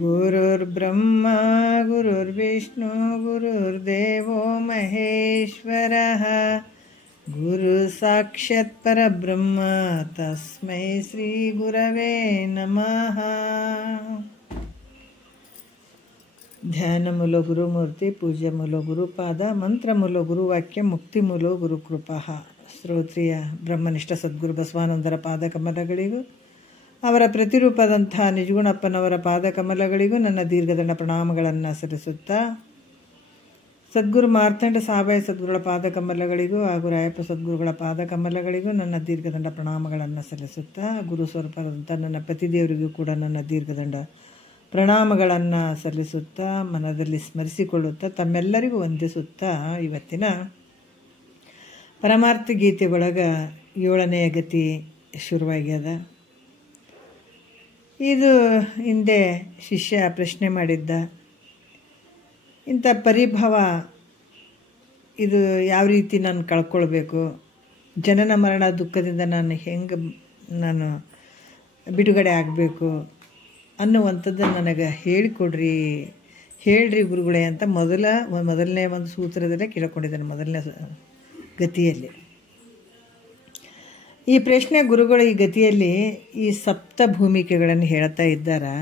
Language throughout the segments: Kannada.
ಗುರುರ್ಬ್ರಹ್ಮ ಗುರುರ್ವಿಷ್ಣು ಗುರುರ್ದೇವೋ ಮಹೇಶ್ವರಃ ಗುರು ಸಾಕ್ಷಾತ್ ಪರಬ್ರಹ್ಮ ತಸ್ಮೈ ಶ್ರೀ ಗುರವೇ ನಮಃ. ಧ್ಯಾನ ಮೂಲ ಗುರುಮೂರ್ತಿ, ಪೂಜೆ ಮೂಲ ಗುರುಪಾದ, ಮಂತ್ರ ಮೂಲ ಗುರುವಾಕ್ಯ, ಮುಕ್ತಿ ಮೂಲ ಗುರುಕೃಪಾ. ಶ್ರೋತ್ರಿಯ ಬ್ರಹ್ಮನಿಷ್ಠ ಸದ್ಗುರು ಬಸವಾನಂದರ ಪಾದ ಕಮಲಗಳಿಗೂ ಅವರ ಪ್ರತಿರೂಪದಂಥ ನಿಜಗುಣಪ್ಪನವರ ಪಾದ ಕಮಲಗಳಿಗೂ ನನ್ನ ದೀರ್ಘದಂಡ ಪ್ರಣಾಮಗಳನ್ನು ಸಲ್ಲಿಸುತ್ತಾ, ಸದ್ಗುರು ಮಾರ್ತಾಂಡ ಸಾಬಾಯಿ ಸದ್ಗುರುಗಳ ಪಾದ ಕಮಲಗಳಿಗೂ ಹಾಗೂ ರಾಯಪ್ಪ ಸದ್ಗುರುಗಳ ಪಾದ ಕಮಲಗಳಿಗೂ ನನ್ನ ದೀರ್ಘದಂಡ ಪ್ರಣಾಮಗಳನ್ನು ಸಲ್ಲಿಸುತ್ತಾ, ಗುರು ಸ್ವರೂಪದಂಥ ನನ್ನ ಪತಿದೇವರಿಗೂ ಕೂಡ ನನ್ನ ದೀರ್ಘದಂಡ ಪ್ರಣಾಮಗಳನ್ನು ಸಲ್ಲಿಸುತ್ತಾ, ಮನದಲ್ಲಿ ಸ್ಮರಿಸಿಕೊಳ್ಳುತ್ತಾ, ತಮ್ಮೆಲ್ಲರಿಗೂ ವಂದಿಸುತ್ತಾ, ಇವತ್ತಿನ ಪರಮಾರ್ಥ ಗೀತೆ ಒಳಗೆ 7ನೇ ಗತಿ ಶುರುವಾಗ್ಯದ. ಇದು ಹಿಂದೆ ಶಿಷ್ಯ ಪ್ರಶ್ನೆ ಮಾಡಿದ್ದ, ಇಂಥ ಪರಿಭವ ಇದು ಯಾವ ರೀತಿ ನಾನು ಕಳ್ಕೊಳ್ಬೇಕು, ಜನನ ಮರಣ ದುಃಖದಿಂದ ನಾನು ಬಿಡುಗಡೆ ಆಗಬೇಕು ಅನ್ನುವಂಥದ್ದು ನನಗೆ ಹೇಳ್ರಿ ಗುರುಗಳೇ ಅಂತ ಮೊದಲನೇ ಒಂದು ಸೂತ್ರದಲ್ಲೇ ಕೇಳ್ಕೊಂಡಿದ್ದಾನೆ. ಮೊದಲನೇ ಗತಿಯಲ್ಲಿ ಈ ಪ್ರಶ್ನೆ ಗುರುಗಳು ಈ ಗತಿಯಲ್ಲಿ ಈ ಸಪ್ತ ಭೂಮಿಕೆಗಳನ್ನು ಹೇಳ್ತಾ ಇದ್ದಾರೆ.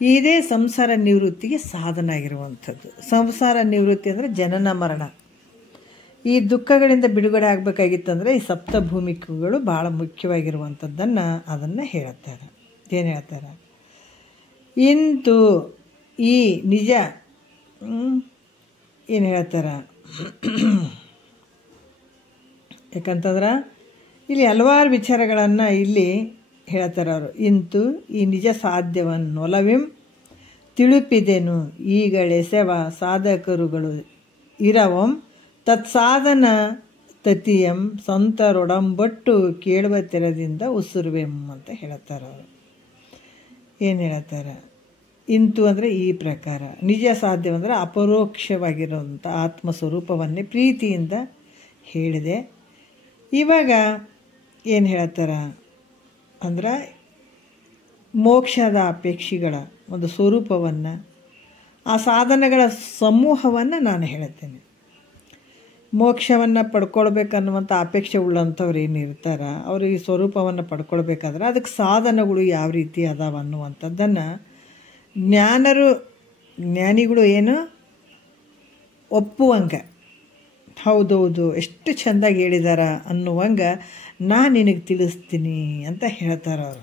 ಇದೇ ಸಂಸಾರ ನಿವೃತ್ತಿಗೆ ಸಾಧನ ಆಗಿರುವಂಥದ್ದು. ಸಂಸಾರ ನಿವೃತ್ತಿ ಅಂದರೆ ಜನನ ಮರಣ. ಈ ದುಃಖಗಳಿಂದ ಬಿಡುಗಡೆ ಆಗಬೇಕಾಗಿತ್ತಂದರೆ ಈ ಸಪ್ತ ಭೂಮಿಕೆಗಳು ಭಾಳ ಮುಖ್ಯವಾಗಿರುವಂಥದ್ದನ್ನು ಹೇಳುತ್ತಾರೆ. ಏನು ಹೇಳ್ತಾರೆ? ಇಂತು ಈ ನಿಜ ಏನು ಹೇಳ್ತಾರೆ? ಯಾಕಂತಂದ್ರೆ ಇಲ್ಲಿ ಹಲವಾರು ವಿಚಾರಗಳನ್ನು ಇಲ್ಲಿ ಹೇಳ್ತಾರೆ ಅವರು. ಇಂತು ಈ ನಿಜ ಸಾಧ್ಯವನ್ನೊಲವಿಂ ತಿಳುಪಿದೆನು ಈಗಳೆಸೆವ ಸಾಧಕರುಗಳು ಇರವಂ ತತ್ಸಾಧನ ತತಿಯಂ ಸಂತರೊಡಂಬಟ್ಟು ಕೇಳುವ ತೆರದಿಂದ ಉಸುರುವೆಂ ಅಂತ ಹೇಳ್ತಾರೆ ಅವರು. ಏನು ಹೇಳ್ತಾರೆ? ಇಂತು ಅಂದರೆ ಈ ಪ್ರಕಾರ, ನಿಜ ಸಾಧ್ಯವಂದರೆ ಅಪರೋಕ್ಷವಾಗಿರುವಂಥ ಆತ್ಮಸ್ವರೂಪವನ್ನೇ ಪ್ರೀತಿಯಿಂದ ಹೇಳಿದೆ. ಇವಾಗ ಏನು ಹೇಳ್ತಾರೆ ಅಂದ್ರೆ ಮೋಕ್ಷದ ಅಪೇಕ್ಷೆಗಳ ಒಂದು ಸ್ವರೂಪವನ್ನು, ಆ ಸಾಧನಗಳ ಸಮೂಹವನ್ನು ನಾನು ಹೇಳ್ತೇನೆ. ಮೋಕ್ಷವನ್ನು ಪಡ್ಕೊಳ್ಬೇಕನ್ನುವಂಥ ಅಪೇಕ್ಷೆ ಉಳ್ಳಂಥವ್ರು ಏನಿರ್ತಾರೆ ಅವರು ಈ ಸ್ವರೂಪವನ್ನು ಪಡ್ಕೊಳ್ಬೇಕಾದ್ರೆ ಅದಕ್ಕೆ ಸಾಧನಗಳು ಯಾವ ರೀತಿ ಅದಾವ ಅನ್ನುವಂಥದ್ದನ್ನು ಜ್ಞಾನಿಗಳು ಏನು ಒಪ್ಪುವಂಗೆ, ಹೌದೌದು ಎಷ್ಟು ಚೆಂದಾಗಿ ಹೇಳಿದಾರ ಅನ್ನುವಂಗೆ ನಾನು ನಿನಗೆ ತಿಳಿಸ್ತೀನಿ ಅಂತ ಹೇಳ್ತಾರೆ ಅವರು.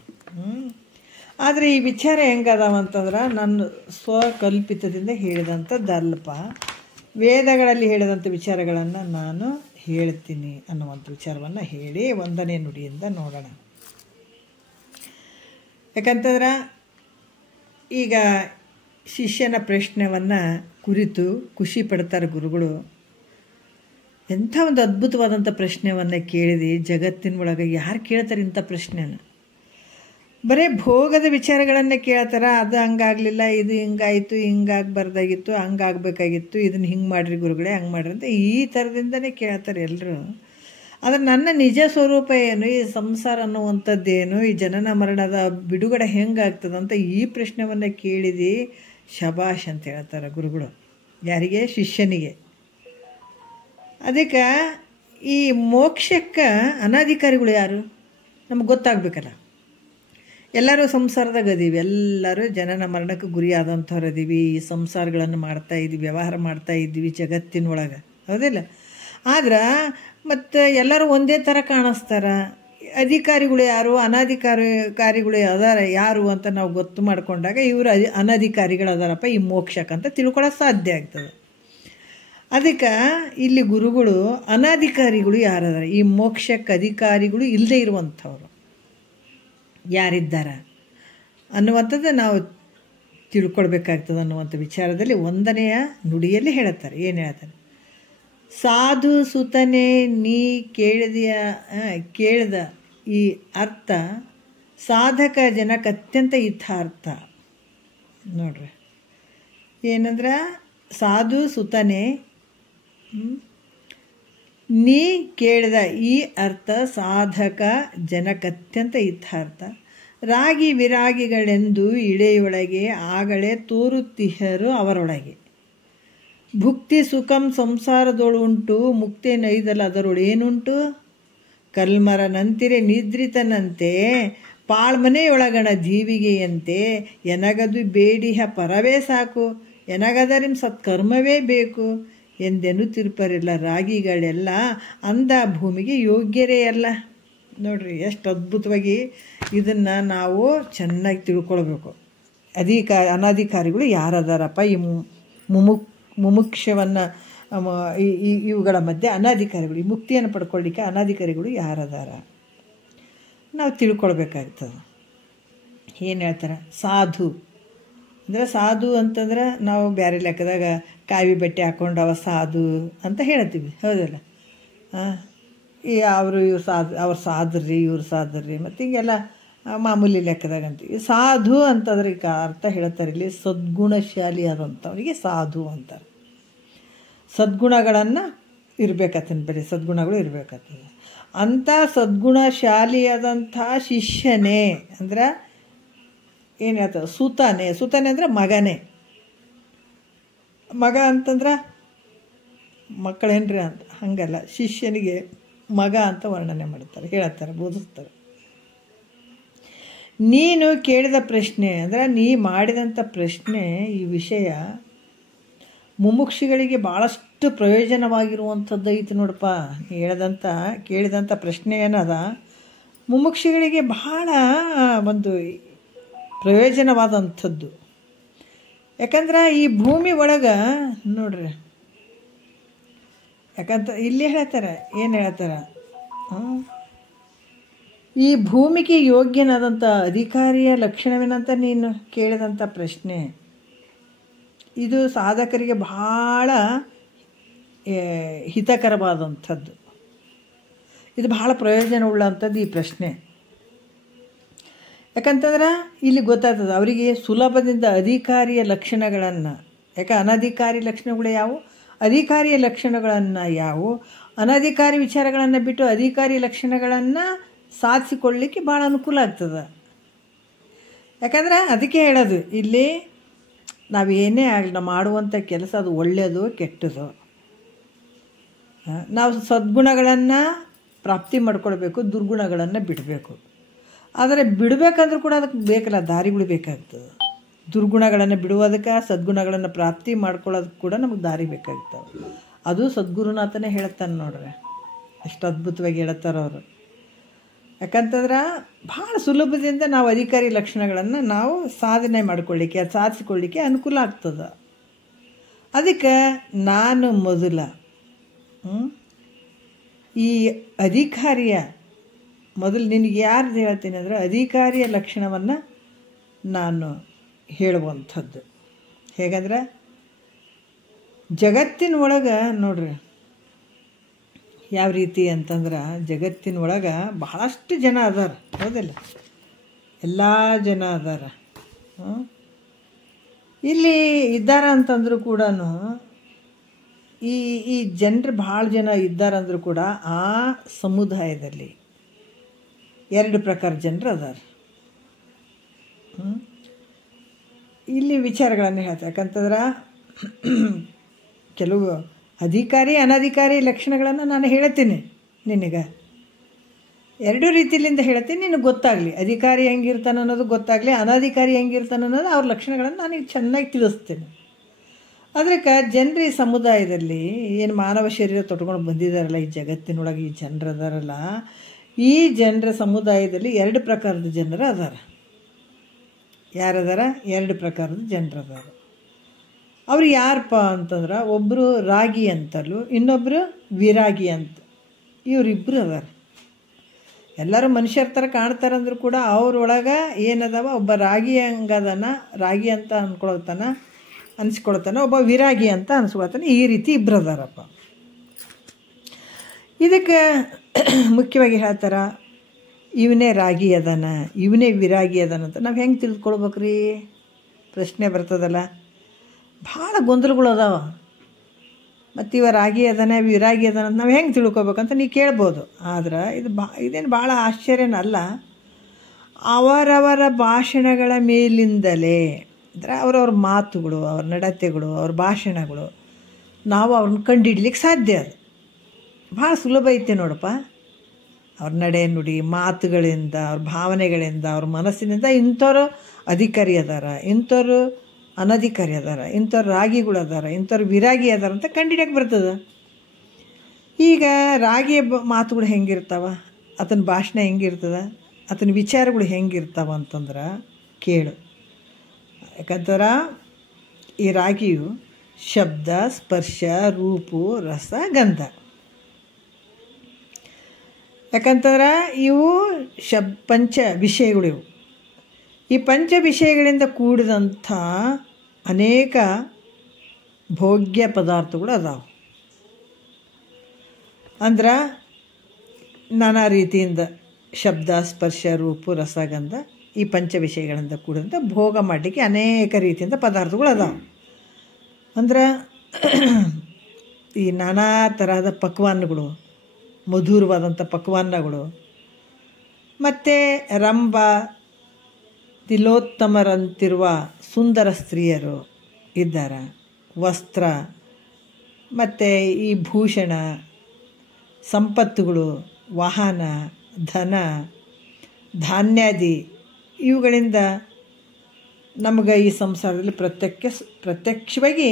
ಆದರೆ ಈ ವಿಚಾರ ಹೆಂಗದಾವಂತಂದ್ರೆ ನನ್ನ ಸ್ವಕಲ್ಪಿತದಿಂದ ಹೇಳಿದಂಥದ್ದಲ್ಪ, ವೇದಗಳಲ್ಲಿ ಹೇಳಿದಂಥ ವಿಚಾರಗಳನ್ನು ನಾನು ಹೇಳ್ತೀನಿ ಅನ್ನುವಂಥ ವಿಚಾರವನ್ನು ಹೇಳಿ 1ನೇ ನುಡಿಯಿಂದ ನೋಡೋಣ. ಯಾಕಂತಂದ್ರೆ ಈಗ ಶಿಷ್ಯನ ಪ್ರಶ್ನೆಯನ್ನು ಕುರಿತು ಖುಷಿ ಪಡ್ತಾರೆ ಗುರುಗಳು. ಎಂಥ ಒಂದು ಅದ್ಭುತವಾದಂಥ ಪ್ರಶ್ನೆಯನ್ನು ಕೇಳಿದೆ. ಜಗತ್ತಿನೊಳಗೆ ಯಾರು ಕೇಳ್ತಾರೆ ಇಂಥ ಪ್ರಶ್ನೆನ? ಬರೀ ಭೋಗದ ವಿಚಾರಗಳನ್ನೇ ಕೇಳ್ತಾರೆ. ಅದು ಹಂಗಾಗಲಿಲ್ಲ, ಇದು ಹಿಂಗಾಯಿತು, ಹಿಂಗಾಗಬಾರ್ದಾಗಿತ್ತು, ಹಂಗಾಗಬೇಕಾಗಿತ್ತು, ಇದನ್ನು ಹಿಂಗೆ ಮಾಡಿರಿ ಗುರುಗಳೇ, ಹಂಗೆ ಮಾಡಿರಿ ಅಂತ ಈ ಥರದಿಂದನೇ ಕೇಳ್ತಾರೆ ಎಲ್ಲರೂ. ಆದರೆ ನನ್ನ ನಿಜ ಸ್ವರೂಪ ಏನು, ಈ ಸಂಸಾರ ಅನ್ನುವಂಥದ್ದೇನು, ಈ ಜನನ ಮರಣದ ಬಿಡುಗಡೆ ಹೆಂಗಾಗ್ತದಂತ ಈ ಪ್ರಶ್ನೆಯನ್ನು ಕೇಳಿದು ಶಬಾಷ್ ಅಂತ ಹೇಳ್ತಾರೆ ಗುರುಗಳು. ಯಾರಿಗೆ? ಶಿಷ್ಯನಿಗೆ. ಅದಕ್ಕೆ ಈ ಮೋಕ್ಷಕ್ಕೆ ಅನಾಧಿಕಾರಿಗಳು ಯಾರು ನಮಗೆ ಗೊತ್ತಾಗಬೇಕಲ್ಲ. ಎಲ್ಲರೂ ಸಂಸಾರದಾಗ ಅದೀವಿ, ಎಲ್ಲರೂ ಜನನ ಮರಣಕ್ಕೆ ಗುರಿಯಾದಂಥವ್ರು ಅದೀವಿ, ಈ ಸಂಸಾರಗಳನ್ನು ಮಾಡ್ತಾಯಿದ್ದೀವಿ, ವ್ಯವಹಾರ ಮಾಡ್ತಾಯಿದ್ದೀವಿ ಜಗತ್ತಿನೊಳಗೆ, ಹೌದಿಲ್ಲ? ಆದ್ರೆ ಮತ್ತು ಎಲ್ಲರೂ ಒಂದೇ ಥರ ಕಾಣಿಸ್ತಾರೆ. ಅಧಿಕಾರಿಗಳು ಯಾರು, ಅನಾಧಿಕಾರಿಗಳು ಅದಾರ ಯಾರು ಅಂತ ನಾವು ಗೊತ್ತು ಮಾಡಿಕೊಂಡಾಗ ಇವರು ಅನಧಿಕಾರಿಗಳು ಅದಾರಪ್ಪ ಈ ಮೋಕ್ಷಕ್ಕಂತ ತಿಳ್ಕೊಳ್ಳೋಕೆ ಸಾಧ್ಯ ಆಗ್ತದೆ. ಅದಕ್ಕೆ ಇಲ್ಲಿ ಗುರುಗಳು ಅನಾಧಿಕಾರಿಗಳು ಯಾರದಾರ, ಈ ಮೋಕ್ಷಕ್ಕೆ ಅಧಿಕಾರಿಗಳು ಇಲ್ಲದೆ ಇರುವಂಥವ್ರು ಯಾರಿದ್ದಾರೆ ಅನ್ನುವಂಥದ್ದು ನಾವು ತಿಳ್ಕೊಳ್ಬೇಕಾಗ್ತದೆ ಅನ್ನುವಂಥ ವಿಚಾರದಲ್ಲಿ 1ನೆಯ ನುಡಿಯಲ್ಲಿ ಹೇಳ್ತಾರೆ. ಏನು ಹೇಳ್ತಾರೆ? ಸಾಧು ಸುತನೆ ನೀ ಕೇಳಿದ ಈ ಅರ್ಥ ಸಾಧಕ ಜನಕ್ಕೆ ಅತ್ಯಂತ ಯಥಾರ್ಥ. ನೋಡ್ರಿ ಏನಂದ್ರೆ, ಸಾಧು ಸುತನೆ ನೀ ಕೇಳಿದ ಈ ಅರ್ಥ ಸಾಧಕ ಜನಕತ್ಯಂತ ಇತ್ಥಾರ್ಥ. ರಾಗಿ ವಿರಾಗಿಗಳೆಂದು ಇಳೆಯೊಳಗೆ ಆಗಲೇ ತೋರುತ್ತಿಹರು ಅವರೊಳಗೆ. ಭುಕ್ತಿ ಸುಖಂ ಸಂಸಾರದೊಳುಂಟು ಮುಕ್ತಿ ನೈದಲ ಅದರೊಳೇನುಂಟು. ಕಲ್ಮರ ನಂತಿರೆ ನಿದ್ರಿತನಂತೆ ಪಾಳ್ಮನೆಯೊಳಗಣ ಜೀವಿಗೆಯಂತೆ ಎನಗದು ಬೇಡಿಹ ಪರವೇ ಸಾಕು ಎನಗದರಿಂ ಸತ್ಕರ್ಮವೇ ಬೇಕು ಎಂದೆನ್ನುತ್ತಿರ್ಪರಿಲ್ಲ ರಾಗಿಗಳೆಲ್ಲ ಅಂದ ಭೂಮಿಗೆ ಯೋಗ್ಯರೇ ಅಲ್ಲ. ನೋಡ್ರಿ ಎಷ್ಟು ಅದ್ಭುತವಾಗಿ ಇದನ್ನು ನಾವು ಚೆನ್ನಾಗಿ ತಿಳ್ಕೊಳ್ಬೇಕು. ಅನಾಧಿಕಾರಿಗಳು ಯಾರದಾರಪ್ಪ? ಈ ಮುಮುಕ್ಷವನ್ನು ಇವುಗಳ ಮಧ್ಯೆ ಅನಾಧಿಕಾರಿಗಳು, ಈ ಮುಕ್ತಿಯನ್ನು ಪಡ್ಕೊಳ್ಳಿಕ್ಕೆ ಅನಾಧಿಕಾರಿಗಳು ಯಾರದಾರ ನಾವು ತಿಳ್ಕೊಳ್ಬೇಕಾಗ್ತದೆ. ಏನು ಹೇಳ್ತಾರೆ? ಸಾಧು ಅಂದರೆ, ಸಾಧು ಅಂತಂದ್ರೆ ನಾವು ಬೇರೆ ಲೆಕ್ಕದಾಗ ಕಾವಿ ಬಟ್ಟೆ ಹಾಕ್ಕೊಂಡು ಅವ ಸಾಧು ಅಂತ ಹೇಳ್ತೀವಿ, ಹೌದಲ್ಲ? ಅವರು ಅವ್ರು ಸಾದ್ರಿ, ಇವ್ರು ಸಾದ್ರಿ, ಮತ್ತು ಹಿಂಗೆಲ್ಲ ಮಾಮೂಲಿ ಲೆಕ್ಕದಾಗ ಅಂತೀವಿ. ಸಾಧು ಅಂತಂದ್ರೆ ಈಗ ಅರ್ಥ ಹೇಳ್ತಾರೆ ಇಲ್ಲಿ, ಸದ್ಗುಣಶಾಲಿ ಆದಂಥವರಿಗೆ ಸಾಧು ಅಂತಾರೆ. ಸದ್ಗುಣಗಳನ್ನು ಇರಬೇಕತ್ತಂತ, ಬರೀ ಸದ್ಗುಣಗಳು ಇರಬೇಕತ್ತದ. ಅಂಥ ಸದ್ಗುಣಶಾಲಿಯಾದಂಥ ಶಿಷ್ಯನೇ ಅಂದ್ರೆ ಏನು ಹೇಳ್ತಾರೆ? ಸುತಾನೆ. ಸುತಾನೆ ಅಂದರೆ ಮಗನೇ. ಮಗ ಅಂತಂದ್ರೆ ಮಕ್ಕಳೇನ್ರಿ ಅಂತ ಹಂಗಲ್ಲ, ಶಿಷ್ಯನಿಗೆ ಮಗ ಅಂತ ವರ್ಣನೆ ಮಾಡ್ತಾರೆ, ಹೇಳ್ತಾರೆ, ಬೋಧಿಸ್ತಾರೆ. ನೀನು ಕೇಳಿದ ಪ್ರಶ್ನೆ ಅಂದರೆ ನೀ ಮಾಡಿದಂಥ ಪ್ರಶ್ನೆ, ಈ ವಿಷಯ ಮುಮುಕ್ಷಿಗಳಿಗೆ ಭಾಳಷ್ಟು ಪ್ರಯೋಜನವಾಗಿರುವಂಥದ್ದು ಐತಿ ನೋಡಪ್ಪ. ನೀ ಕೇಳಿದಂಥ ಪ್ರಶ್ನೆ ಏನದ ಮುಮುಕ್ಷಿಗಳಿಗೆ ಬಹಳ ಒಂದು ಪ್ರಯೋಜನವಾದಂಥದ್ದು. ಯಾಕಂದ್ರೆ ಈ ಭೂಮಿ ಒಳಗೆ ನೋಡ್ರಿ, ಯಾಕಂತ ಇಲ್ಲಿ ಹೇಳ್ತಾರೆ, ಏನು ಹೇಳ್ತಾರೆ? ಈ ಭೂಮಿಗೆ ಯೋಗ್ಯನಾದಂಥ ಅಧಿಕಾರಿಯ ಲಕ್ಷಣವೇನಂತ ನೀನು ಕೇಳಿದಂಥ ಪ್ರಶ್ನೆ, ಇದು ಸಾಧಕರಿಗೆ ಬಹಳ ಹಿತಕರವಾದಂಥದ್ದು. ಇದು ಬಹಳ ಪ್ರಯೋಜನವುಳ್ಳಂಥದ್ದು ಈ ಪ್ರಶ್ನೆ. ಯಾಕಂತಂದ್ರೆ ಇಲ್ಲಿ ಗೊತ್ತಾಗ್ತದೆ ಅವರಿಗೆ ಸುಲಭದಿಂದ ಅಧಿಕಾರಿಯ ಲಕ್ಷಣಗಳನ್ನು. ಯಾಕೆ ಅನಧಿಕಾರಿ ಲಕ್ಷಣಗಳು ಯಾವುವು, ಅಧಿಕಾರಿಯ ಲಕ್ಷಣಗಳನ್ನು ಯಾವುವು, ಅನಧಿಕಾರಿ ವಿಚಾರಗಳನ್ನು ಬಿಟ್ಟು ಅಧಿಕಾರಿ ಲಕ್ಷಣಗಳನ್ನು ಸಾಧಿಸಿಕೊಳ್ಳಲಿಕ್ಕೆ ಭಾಳ ಅನುಕೂಲ ಆಗ್ತದೆ. ಯಾಕಂದ್ರೆ ಅದಕ್ಕೆ ಹೇಳೋದು ಇಲ್ಲಿ, ನಾವು ಏನೇ ಆಗಲಿ ನಾವು ಮಾಡುವಂಥ ಕೆಲಸ ಅದು ಒಳ್ಳೆಯದು ಕೆಟ್ಟದು, ನಾವು ಸದ್ಗುಣಗಳನ್ನು ಪ್ರಾಪ್ತಿ ಮಾಡ್ಕೊಳ್ಬೇಕು, ದುರ್ಗುಣಗಳನ್ನು ಬಿಡಬೇಕು. ಆದರೆ ಬಿಡಬೇಕಂದ್ರೂ ಕೂಡ ಅದಕ್ಕೆ ಬೇಕಲ್ಲ, ದಾರಿಗಳು ಬೇಕಾಗ್ತದೆ. ದುರ್ಗುಣಗಳನ್ನು ಬಿಡುವುದಕ್ಕೆ, ಸದ್ಗುಣಗಳನ್ನು ಪ್ರಾಪ್ತಿ ಮಾಡ್ಕೊಳ್ಳೋದಕ್ಕೆ ಕೂಡ ನಮಗೆ ದಾರಿ ಬೇಕಾಗ್ತವೆ. ಅದು ಸದ್ಗುರುನಾಥನೇ ಹೇಳ್ತಾನೆ ನೋಡ್ರಿ, ಎಷ್ಟು ಅದ್ಭುತವಾಗಿ ಹೇಳ್ತಾರೆ ಅವರು. ಯಾಕಂತಂದ್ರೆ ಭಾಳ ಸುಲಭದಿಂದ ನಾವು ಅಧಿಕಾರಿ ಲಕ್ಷಣಗಳನ್ನು ನಾವು ಸಾಧನೆ ಮಾಡಿಕೊಳ್ಳಿಕ್ಕೆ, ಅದು ಸಾಧಿಸಿಕೊಳ್ಳಿಕ್ಕೆ ಅನುಕೂಲ ಆಗ್ತದೆ. ಅದಕ್ಕೆ ನಾನು ಮೊದಲ ಈ ಅಧಿಕಾರಿಯ ಮೊದಲು ನಿನಗೆ ಯಾರ್ದು ಹೇಳ್ತೀನಿ ಅಂದರೆ ಅಧಿಕಾರಿಯ ಲಕ್ಷಣವನ್ನು ನಾನು ಹೇಳುವಂಥದ್ದು. ಹೇಗಂದ್ರೆ ಜಗತ್ತಿನೊಳಗೆ ನೋಡ್ರಿ ಯಾವ ರೀತಿ ಅಂತಂದ್ರೆ, ಜಗತ್ತಿನೊಳಗೆ ಬಹಳಷ್ಟು ಜನ ಅದಾರ, ಹೌದಿಲ್ಲ? ಎಲ್ಲ ಜನ ಅದಾರ. ಇಲ್ಲಿ ಇದ್ದಾರೆ ಅಂತಂದ್ರೂ ಕೂಡ ಈ ಜನರು ಭಾಳ ಜನ ಇದ್ದಾರಂದ್ರೂ ಕೂಡ ಆ ಸಮುದಾಯದಲ್ಲಿ ಎರಡು ಪ್ರಕಾರ ಜನರು ಅದಾರ. ಇಲ್ಲಿ ವಿಚಾರಗಳನ್ನು ಹೇಳ್ತಾರೆ. ಯಾಕಂತಂದ್ರೆ ಕೆಲವು ಅಧಿಕಾರಿ ಅನಧಿಕಾರಿ ಲಕ್ಷಣಗಳನ್ನು ನಾನು ಹೇಳ್ತೀನಿ ನಿನಗೆ, ಎರಡೂ ರೀತಿಯಿಂದ ಹೇಳ್ತೀನಿ, ನಿನಗೆ ಗೊತ್ತಾಗಲಿ. ಅಧಿಕಾರಿ ಹೆಂಗಿರ್ತಾನೆ ಅನ್ನೋದು ಗೊತ್ತಾಗಲಿ, ಅನಧಿಕಾರಿ ಹೆಂಗಿರ್ತಾನೆ ಅನ್ನೋದು ಅವ್ರ ಲಕ್ಷಣಗಳನ್ನು ನನಗೆ ಚೆನ್ನಾಗಿ ತಿಳಿಸ್ತೀನಿ. ಅದಕ್ಕೆ ಜನರು ಈ ಸಮುದಾಯದಲ್ಲಿ ಏನು ಮಾನವ ಶರೀರ ತೊಟ್ಕೊಂಡು ಬಂದಿದ್ದಾರಲ್ಲ, ಈ ಜಗತ್ತಿನೊಳಗೆ ಈ ಜನರು ಅದಾರಲ್ಲ, ಈ ಜನರ ಸಮುದಾಯದಲ್ಲಿ ಎರಡು ಪ್ರಕಾರದ ಜನರು ಅದಾರ. ಯಾರದಾರ? ಎರಡು ಪ್ರಕಾರದ ಜನರು ಅದಾರ. ಅವ್ರು ಯಾರಪ್ಪ ಅಂತಂದ್ರೆ, ಒಬ್ಬರು ರಾಗಿ ಅಂತಲೂ, ಇನ್ನೊಬ್ಬರು ವಿರಾಗಿ ಅಂತ. ಇವರಿಬ್ಬರು ಅದಾರ. ಎಲ್ಲರೂ ಮನುಷ್ಯರ ಥರ ಕಾಣ್ತಾರಂದ್ರೂ ಕೂಡ ಅವ್ರೊಳಗೆ ಏನದವ, ಒಬ್ಬ ರಾಗಿ ಹಂಗದನ, ರಾಗಿ ಅಂತ ಅನ್ಸ್ಕೊಳ್ತಾನೆ, ಒಬ್ಬ ವಿರಾಗಿ ಅಂತ ಅನ್ಸ್ಕೊಳ್ತಾನೆ. ಈ ರೀತಿ ಇಬ್ಬರು ಅದಾರಪ್ಪ. ಇದಕ್ಕೆ ಮುಖ್ಯವಾಗಿ ಹೇಳ್ತಾರ, ಇವನೇ ರಾಗಿ ಅದಾನ, ಇವನೇ ವಿರಾಗಿ ಅದಾನ ಅಂತ ನಾವು ಹೆಂಗೆ ತಿಳಿದುಕೊಳ್ಬೇಕ್ರಿ? ಪ್ರಶ್ನೆ ಬರ್ತದಲ್ಲ. ಭಾಳ ಗೊಂದಲಗಳು ಅದಾವ. ಮತ್ತು ಇವ ರಾಗಿ ಅದನ ವಿರಾಗಿ ಅದನ ಅಂತ ನಾವು ಹೆಂಗೆ ತಿಳ್ಕೊಬೇಕಂತ ನೀವು ಕೇಳ್ಬೋದು. ಆದ್ರೆ ಇದೇನು ಭಾಳ ಆಶ್ಚರ್ಯನಲ್ಲ. ಅವರವರ ಭಾಷಣಗಳ ಮೇಲಿಂದಲೇ ಅಂದರೆ ಅವರವ್ರ ಮಾತುಗಳು, ಅವ್ರ ನಡತೆಗಳು, ಅವ್ರ ಭಾಷಣಗಳು ನಾವು ಅವ್ರನ್ನ ಕಂಡುಹಿಡ್ಲಿಕ್ಕೆ ಸಾಧ್ಯ. ಅದು ಭಾಳ ಸುಲಭ ಐತೆ ನೋಡಪ್ಪ. ಅವ್ರ ನಡೆ ನುಡಿ ಮಾತುಗಳಿಂದ, ಅವ್ರ ಭಾವನೆಗಳಿಂದ, ಅವ್ರ ಮನಸ್ಸಿನಿಂದ ಇಂಥವ್ರು ಅಧಿಕಾರಿ ಅದಾರ, ಇಂಥವ್ರು ಅನಧಿಕಾರಿ ಅದಾರ, ಇಂಥವ್ರು ರಾಗಿಗಳು ಅದಾರ, ಇಂಥವ್ರು ವಿರಾಗಿ ಅದಾರ ಅಂತ ಕಂಡುಹಿಡಿಯಕ್ಕೆ ಬರ್ತದೆ. ಈಗ ರಾಗಿಯ ಮಾತುಗಳು ಹೆಂಗಿರ್ತಾವ, ಆತನ ಭಾಷಣ ಹೆಂಗಿರ್ತದೆ, ಆತನ ವಿಚಾರಗಳು ಹೆಂಗಿರ್ತಾವ ಅಂತಂದ್ರೆ ಕೇಳು. ಯಾಕಂದ್ರೆ ಈ ರಾಗಿಯು ಶಬ್ದ, ಸ್ಪರ್ಶ, ರೂಪು, ರಸ, ಗಂಧ. ಯಾಕಂತಂದ್ರೆ ಇವು ಪಂಚ ವಿಷಯಗಳು. ಇವು ಈ ಪಂಚ ವಿಷಯಗಳಿಂದ ಕೂಡಿದಂಥ ಅನೇಕ ಭೋಗ್ಯ ಪದಾರ್ಥಗಳು ಅದಾವೆ. ಅಂದ್ರೆ ನಾನಾ ರೀತಿಯಿಂದ ಶಬ್ದ, ಸ್ಪರ್ಶ, ರೂಪು, ರಸಗಂಧ ಈ ಪಂಚ ವಿಷಯಗಳಿಂದ ಕೂಡಿದಂಥ ಭೋಗ ಮಾಡಲಿಕ್ಕೆ ಅನೇಕ ರೀತಿಯಿಂದ ಪದಾರ್ಥಗಳು ಅದಾವೆ. ಅಂದ್ರೆ ಈ ನಾನಾ ತರಹದ ಪಕ್ವಾನ್ನಗಳು, ಮಧುರವಾದಂಥ ಪಕ್ವಾನ್ನಗಳು, ಮತ್ತು ರಂಭ ತಿಲೋತ್ತಮರಂತಿರುವ ಸುಂದರ ಸ್ತ್ರೀಯರು ಇದ್ದಾರೆ. ವಸ್ತ್ರ ಮತ್ತು ಈ ಭೂಷಣ, ಸಂಪತ್ತುಗಳು, ವಾಹನ, ಧನ, ಧಾನ್ಯಾದಿ ಇವುಗಳಿಂದ ನಮಗೆ ಈ ಸಂಸಾರದಲ್ಲಿ ಪ್ರತ್ಯಕ್ಷವಾಗಿ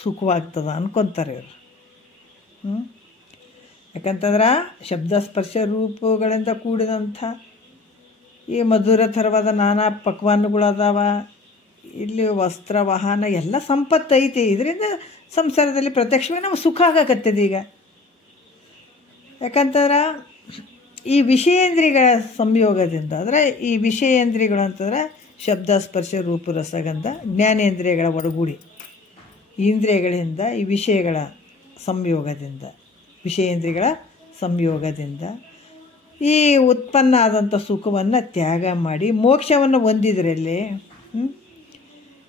ಸುಖವಾಗ್ತದೆ ಅನ್ಕೊತಾರೆ ಇವರು. ಯಾಕಂತಂದ್ರೆ ಶಬ್ದ, ಸ್ಪರ್ಶ, ರೂಪಗಳಿಂದ ಕೂಡಿದಂಥ ಈ ಮಧುರ ಥರವಾದ ನಾನಾ ಪಕ್ವಾನ್ಗಳು ಅದಾವ. ಇಲ್ಲಿ ವಸ್ತ್ರ, ವಾಹನ ಎಲ್ಲ ಸಂಪತ್ತು ಐತಿ. ಇದರಿಂದ ಸಂಸಾರದಲ್ಲಿ ಪ್ರತ್ಯಕ್ಷವಾಗಿ ನಮಗೆ ಸುಖ ಆಗಕತ್ತದ ಈಗ. ಯಾಕಂತಂದ್ರೆ ಈ ವಿಷಯೇಂದ್ರಿಯಗಳ ಸಂಯೋಗದಿಂದ, ಅಂದರೆ ಈ ವಿಷಯೇಂದ್ರಿಯಗಳು ಅಂತಂದ್ರೆ ಶಬ್ದ, ಸ್ಪರ್ಶ, ರೂಪು, ರಸಗಂಧ ಜ್ಞಾನೇಂದ್ರಿಯಗಳ ಒಡಗೂಡಿ ಇಂದ್ರಿಯಗಳಿಂದ ಈ ವಿಷಯಗಳ ಸಂಯೋಗದಿಂದ, ವಿಷಯೇಂದ್ರಿಯಗಳ ಸಂಯೋಗದಿಂದ ಈ ಉತ್ಪನ್ನ ಆದಂಥ ಸುಖವನ್ನು ತ್ಯಾಗ ಮಾಡಿ ಮೋಕ್ಷವನ್ನು ಹೊಂದಿದ್ರಲ್ಲಿ